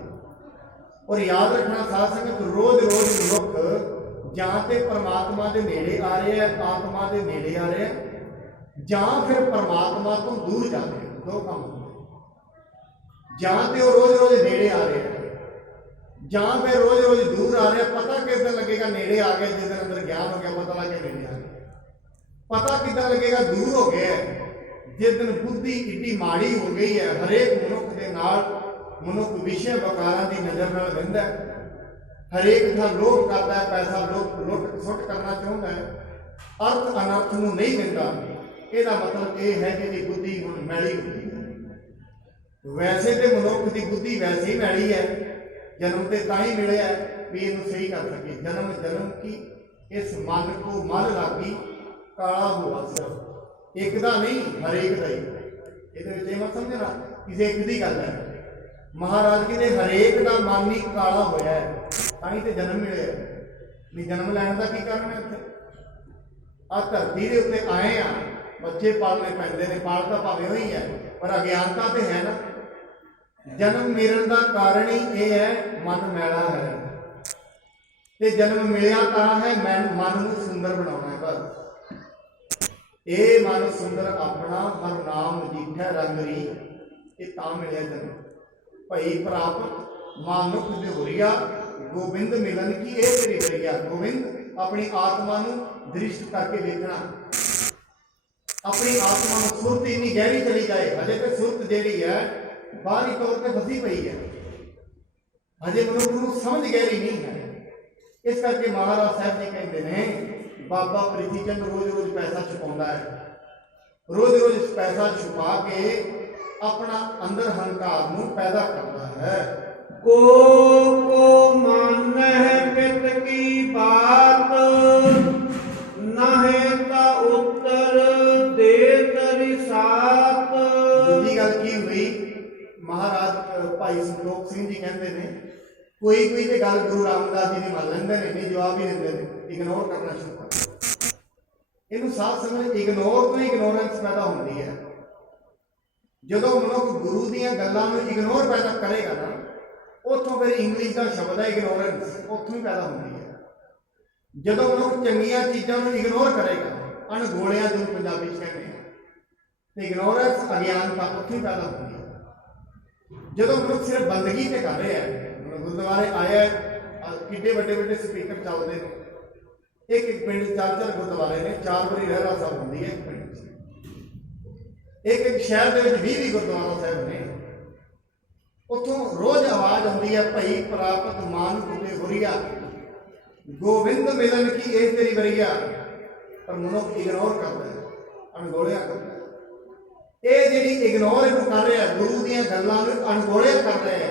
ਔਰ ਯਾਦ ਰੱਖਣਾ ਸਾਧ ਸੰਗਤ, ਰੋਜ਼-ਰੋਜ਼ ਮਨੁੱਖ ਜਾਂ ਤੇ ਪਰਮਾਤਮਾ ਦੇ ਨੇੜੇ ਆ ਰਿਹਾ ਹੈ, ਆਤਮਾ ਦੇ ਨੇੜੇ ਆ ਰਿਹਾ ਹੈ, ਜਾਂ ਫਿਰ ਪਰਮਾਤਮਾ ਤੋਂ ਦੂਰ ਜਾ ਰਿਹਾ। ਦੋ ਕੰਮ ਹੁੰਦੇ, ਜਾਂ ਤੇ ਉਹ ਰੋਜ਼-ਰੋਜ਼ ਨੇੜੇ ਆ ਰਿਹਾ ਜਾਂ ਫਿਰ ਰੋਜ਼-ਰੋਜ਼ ਦੂਰ ਆ ਰਿਹਾ। ਪਤਾ ਕਿੱਦਾਂ ਲੱਗੇਗਾ ਨੇੜੇ ਆ ਗਿਆ? ਜਿਸ ਦਿਨ ਅੰਦਰ ਗਿਆਨ ਹੋ ਗਿਆ, ਪਤਾ ਲੱਗ ਗਿਆ ਨੇੜੇ ਆ ਗਿਆ। ਪਤਾ ਕਿੱਦਾਂ ਲੱਗੇਗਾ ਦੂਰ ਹੋ ਗਿਆ? ਜਿਸ ਦਿਨ ਬੁੱਧੀ ਇੱਡੀ ਮਾੜੀ ਹੋ ਗਈ ਹੈ, ਹਰੇਕ ਮਨੁੱਖ ਦੇ ਨਾਲ ਮਨੁੱਖ ਵਿਸ਼ੇ ਵਕਾਰਾਂ ਦੀ ਨਜ਼ਰ ਨਾਲ ਰਹਿੰਦਾ, ਹਰੇਕ ਦਾ ਲੋਭ ਕਰਦਾ ਹੈ, ਪੈਸਾ ਲੁੱਟ ਸੁੱਟ ਕਰਨਾ ਚਾਹੁੰਦਾ ਹੈ, ਅਰਥ ਅਨਰਥ ਨੂੰ ਨਹੀਂ ਦਿੰਦਾ। ਇਹਦਾ ਮਤਲਬ ਇਹ ਹੈ ਕਿ ਇਹਦੀ ਬੁੱਧੀ ਹੁਣ ਮੈਲੀ ਹੋ ਗਈ ਹੈ। ਵੈਸੇ ਤੇ ਮਨੁੱਖ ਦੀ ਬੁੱਧੀ ਵੈਸੇ ਹੀ ਮੈਲੀ ਹੈ, ਜਨਮ ਤੇ ਤਾਂ ਹੀ ਮਿਲਿਆ ਵੀ ਇਹਨੂੰ ਸਹੀ ਕਰ ਸਕੇ। ਜਨਮ ਕੀ ਇਸ ਮਨ ਕੋ ਮਨ ਲਾਗੀ ਕਾਲਾ ਹੋਆ ਸਭ, ਇੱਕ ਦਾ ਨਹੀਂ ਹਰੇਕ ਦਾ ਹੀ। ਇਹਦੇ ਵਿੱਚ ਇਹ ਮਤ ਸਮਝਣਾ ਕਿਸੇ ਇੱਕ ਦੀ ਗੱਲ ਹੈ। ਮਹਾਰਾਜ ਕਹਿੰਦੇ ਹਰੇਕ ਦਾ ਮਨ ਹੀ ਕਾਲਾ ਹੋਇਆ ਹੈ, ਤਾਂ ਹੀ ਤੇ ਜਨਮ ਮਿਲਿਆ। ਵੀ ਜਨਮ ਲੈਣ ਦਾ ਕੀ ਕਾਰਨ ਹੈ? ਉੱਥੇ ਆ ਧਰਤੀ ਦੇ ਉੱਤੇ ਆਏ ਆ, ਬੱਚੇ ਪਾਲਣੇ ਪੈਂਦੇ ਨੇ, ਪਾਲ ਤਾਂ ਭਾਵੇਂ ਹੋਈ ਹੈ, ਪਰ ਅਗਿਆਨਤਾ ਤੇ ਹੈ ਨਾ। ਜਨਮ ਮਿਲਣ ਦਾ ਕਾਰਨ ਹੀ ਇਹ ਹੈ, ਮਨ ਮੈਲਾ ਹੈ ਤੇ ਜਨਮ ਮਿਲਿਆ ਤਾਂ ਹੈ ਮਨ ਨੂੰ ਸੁੰਦਰ ਬਣਾਉਣਾ ਹੈ। ਬਸ ਇਹ ਮਨ ਸੁੰਦਰ ਆਪਣਾ ਹਰ ਨਾਮ ਮਜੀਠਾ ਰੰਗ ਰੀ, ਇਹ ਤਾਂ ਮਿਲਿਆ ਜਨਮ। ਭਈ ਪ੍ਰਾਪਤ ਮਾਨੁਖ ਦਿਹੁਰੀਆ, ਗੋਬਿੰਦ ਮਿਲਨ ਕੀ ਇਹ ਤੇਰੀ ਬਰੀਆ। ਗੋਬਿੰਦ ਆਪਣੀ ਆਤਮਾ ਨੂੰ ਦ੍ਰਿਸ਼ਟ ਕਰਕੇ ਵੇਖਣਾ, ਆਪਣੀ ਆਤਮਾ ਨੂੰ ਸੁਰਤ ਇੰਨੀ ਗਹਿਰੀ ਚਲੀ ਜਾਏ। ਹਜੇ ਤੇ ਸੁਰਤ ਜਿਹੜੀ ਹੈ ਬਾਹਰੀ ਤੌਰ ਤੇ ਫਸੀ ਪਈ ਹੈ, ਹਜੇ ਮਨੁੱਖ ਨੂੰ ਸਮਝ ਗਹਿਰੀ ਨਹੀਂ ਹੈ। ਇਸ ਕਰਕੇ ਮਹਾਰਾਜ ਸਾਹਿਬ ਜੀ ਕਹਿੰਦੇ ਨੇ, ਬਾਬਾ ਪ੍ਰੀਤੀ ਚੰਦ ਰੋਜ਼-ਰੋਜ਼ ਪੈਸਾ ਛੁਪਾਉਂਦਾ ਹੈ, ਰੋਜ਼-ਰੋਜ਼ ਪੈਸਾ ਛੁਪਾ ਕੇ ਆਪਣਾ ਅੰਦਰ ਹੰਕਾਰ ਨੂੰ ਪੈਦਾ ਕਰਦਾ ਹੈ। को मानह पित की बात, नाहे ता उत्तर दे तरी सात। ਦੂਜੀ ਗੱਲ ਕੀ ਹੋਈ, ਮਹਾਰਾਜ ਭਾਈ ਸੰਤੋਖ ਸਿੰਘ ਜੀ ਕਹਿੰਦੇ ਨੇ, ਕੋਈ ਤੇ ਗੱਲ ਗੁਰੂ ਰਾਮਦਾਸ ਜੀ ਦੀ ਮੰਨ ਲੈਂਦੇ ਨੇ, ਨਹੀਂ ਜਵਾਬ ਹੀ ਦਿੰਦੇ ਨੇ, ਇਗਨੋਰ ਕਰਨਾ ਸ਼ੁਰੂ ਕਰ। ਇਹਨੂੰ ਸਾਫ਼ ਸਮਝ, ਇਗਨੋਰ ਤੋਂ ਇਗਨੋਰੈਂਸ ਪੈਦਾ ਹੁੰਦੀ ਹੈ। ਜਦੋਂ ਮਨੁੱਖ ਗੁਰੂ ਦੀਆਂ ਗੱਲਾਂ ਨੂੰ ਇਗਨੋਰ ਪੈਦਾ ਕਰੇਗਾ ਨਾ, ਉੱਥੋਂ ਫਿਰ ਇੰਗਲਿਸ਼ ਦਾ ਸ਼ਬਦ ਹੈ ਇਗਨੋਰੈਂਸ, ਉੱਥੋਂ ਹੀ ਪੈਦਾ ਹੁੰਦੀ ਹੈ। ਜਦੋਂ ਮਨੁੱਖ ਚੰਗੀਆਂ ਚੀਜ਼ਾਂ ਨੂੰ ਇਗਨੋਰ ਕਰੇਗਾ, ਅਣਗੋਲਿਆਂ ਜਿਹਨੂੰ ਪੰਜਾਬੀ 'ਚ ਕਹਿੰਦੇ ਆ, ਤੇ ਇਗਨੋਰੈਂਸ ਅਗਿਆਨਤਾ ਉੱਥੋਂ ਹੀ ਪੈਦਾ ਹੁੰਦੀ ਹੈ। ਜਦੋਂ ਮਨੁੱਖ ਸਿਰਫ ਬੰਦਗੀ ਤੇ ਕਰ ਰਿਹਾ ਹੈ, ਗੁਰਦੁਆਰੇ ਆਇਆ, ਕਿੱਡੇ ਵੱਡੇ ਵੱਡੇ ਸਪੀਕਰ ਚੱਲਦੇ ਨੇ, ਇੱਕ ਪਿੰਡ 4 ਗੁਰਦੁਆਰੇ ਨੇ, 4 ਵਾਰੀ ਰਹਿਰਾ ਸਾਹਿਬ ਹੁੰਦੀ ਹੈ ਇੱਕ ਪਿੰਡ 'ਚ। ਇੱਕ ਸ਼ਹਿਰ ਦੇ ਵਿੱਚ 20 ਗੁਰਦੁਆਰਾ ਸਾਹਿਬ ਨੇ, ਉੱਥੋਂ ਰੋਜ਼ ਆਵਾਜ਼ ਆਉਂਦੀ ਹੈ, ਭਈ ਪ੍ਰਾਪਤ ਮਾਨੁਖ ਦਿਹੁਰੀਆ, ਗੋਬਿੰਦ ਮਿਲਨ ਕੀ ਇਹ ਤੇਰੀ ਬਰੀਆ। ਪਰ ਮਨੁੱਖ ਇਗਨੋਰ ਕਰਦਾ ਹੈ, ਅਣਗੋਲਿਆ ਕਰਦਾ ਹੈ। ਇਹ ਜਿਹੜੀ ਇਗਨੋਰ ਇਹਨੂੰ ਕਰ ਰਿਹਾ, ਗੁਰੂ ਦੀਆਂ ਗੱਲਾਂ ਨੂੰ ਅਣਗੋਲਿਆ ਕਰ ਰਿਹਾ ਹੈ,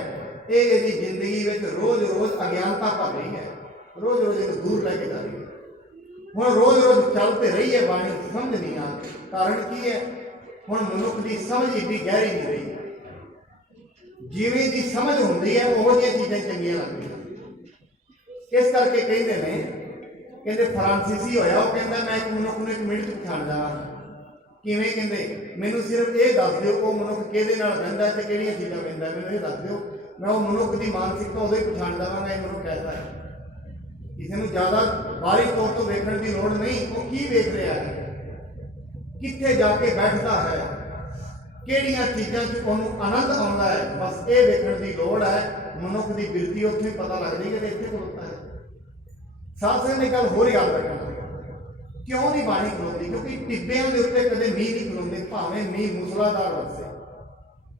ਇਹ ਇਹਦੀ ਜ਼ਿੰਦਗੀ ਵਿੱਚ ਰੋਜ਼-ਰੋਜ਼ ਅਗਿਆਨਤਾ ਭਰ ਰਹੀ ਹੈ, ਰੋਜ਼-ਰੋਜ਼ ਇਹਨੂੰ ਦੂਰ ਲੈ ਕੇ ਜਾ ਰਹੀ ਹੈ। ਹੁਣ ਰੋਜ਼-ਰੋਜ਼ ਚੱਲ ਤੇ ਰਹੀ ਹੈ ਬਾਣੀ, ਸਮਝ ਨਹੀਂ ਆ ਕਾਰਨ ਕੀ ਹੈ। ਹੁਣ ਮਨੁੱਖ ਦੀ ਸਮਝ ਏਡੀ ਗਹਿਰੀ ਨਹੀਂ ਰਹੀ, ਜਿਵੇਂ ਦੀ ਸਮਝ ਹੁੰਦੀ ਹੈ ਉਹੋ ਜਿਹੀਆਂ ਚੀਜ਼ਾਂ ਚੰਗੀਆਂ ਲੱਗਦੀਆਂ। ਇਸ ਕਰਕੇ ਕਹਿੰਦੇ ਨੇ, ਕਹਿੰਦੇ ਫਰਾਂਸੀਸੀ ਹੋਇਆ, ਉਹ ਕਹਿੰਦਾ ਮੈਂ ਇੱਕ ਮਨੁੱਖ ਨੂੰ 1 ਮਿੰਟ 'ਚ ਪਛਾਣ ਜਾਵਾਂ। ਕਿਵੇਂ? ਕਹਿੰਦੇ ਮੈਨੂੰ ਸਿਰਫ ਇਹ ਦੱਸ ਦਿਓ ਉਹ ਮਨੁੱਖ ਕਿਹਦੇ ਨਾਲ ਰਹਿੰਦਾ ਤੇ ਕਿਹੜੀਆਂ ਚੀਜ਼ਾਂ ਪੈਂਦਾ, ਮੈਨੂੰ ਇਹ ਦੱਸ ਦਿਓ, ਮੈਂ ਉਹ ਮਨੁੱਖ ਦੀ ਮਾਨਸਿਕਤਾ ਉਦੋਂ ਹੀ ਪਛਾਣ ਜਾਵਾਂਗਾ ਇਹ ਮਨੁੱਖ ਐਸਾ ਹੈ। ਕਿਸੇ ਨੂੰ ਜ਼ਿਆਦਾ ਬਾਹਰੀ ਤੌਰ ਤੋਂ ਵੇਖਣ ਦੀ ਲੋੜ ਨਹੀਂ, ਉਹ ਕੀ ਵੇਖ ਰਿਹਾ ਹੈ, ਕਿੱਥੇ ਜਾ ਕੇ ਬੈਠਦਾ ਹੈ, ਕਿਹੜੀਆਂ ਚੀਜ਼ਾਂ 'ਚ ਉਹਨੂੰ ਆਨੰਦ ਆਉਂਦਾ ਹੈ, ਬਸ ਇਹ ਵੇਖਣ ਦੀ ਲੋੜ ਹੈ। ਮਨੁੱਖ ਦੀ ਬਿਰਤੀ ਉੱਥੇ ਹੀ ਪਤਾ ਲੱਗਦੀ ਕਿ ਇੱਥੇ ਖਲੋਤਾ ਹੈ। ਸਾਧ ਸੰਗਤ ਨੇ ਗੱਲ ਹੋਰ ਯਾਦ ਰੱਖਣਾ, ਕਿਉਂ ਨਹੀਂ ਬਾਣੀ ਖਲੋਂਦੀ? ਕਿਉਂਕਿ ਟਿੱਬਿਆਂ ਦੇ ਉੱਤੇ ਕਦੇ ਮੀਂਹ ਨਹੀਂ ਖਲੋਂਦੇ, ਭਾਵੇਂ ਮੀਂਹ ਮੂਸਲਾਧਾਰ ਵਰਸੇ।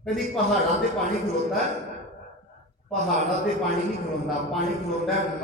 ਕਦੀ ਪਹਾੜਾਂ ਤੇ ਪਾਣੀ ਖਲੋਤਾ, ਪਹਾੜਾਂ ਤੇ ਪਾਣੀ ਨਹੀਂ ਖਲੋਂਦਾ, ਪਾਣੀ ਖਲੋਂਦਾ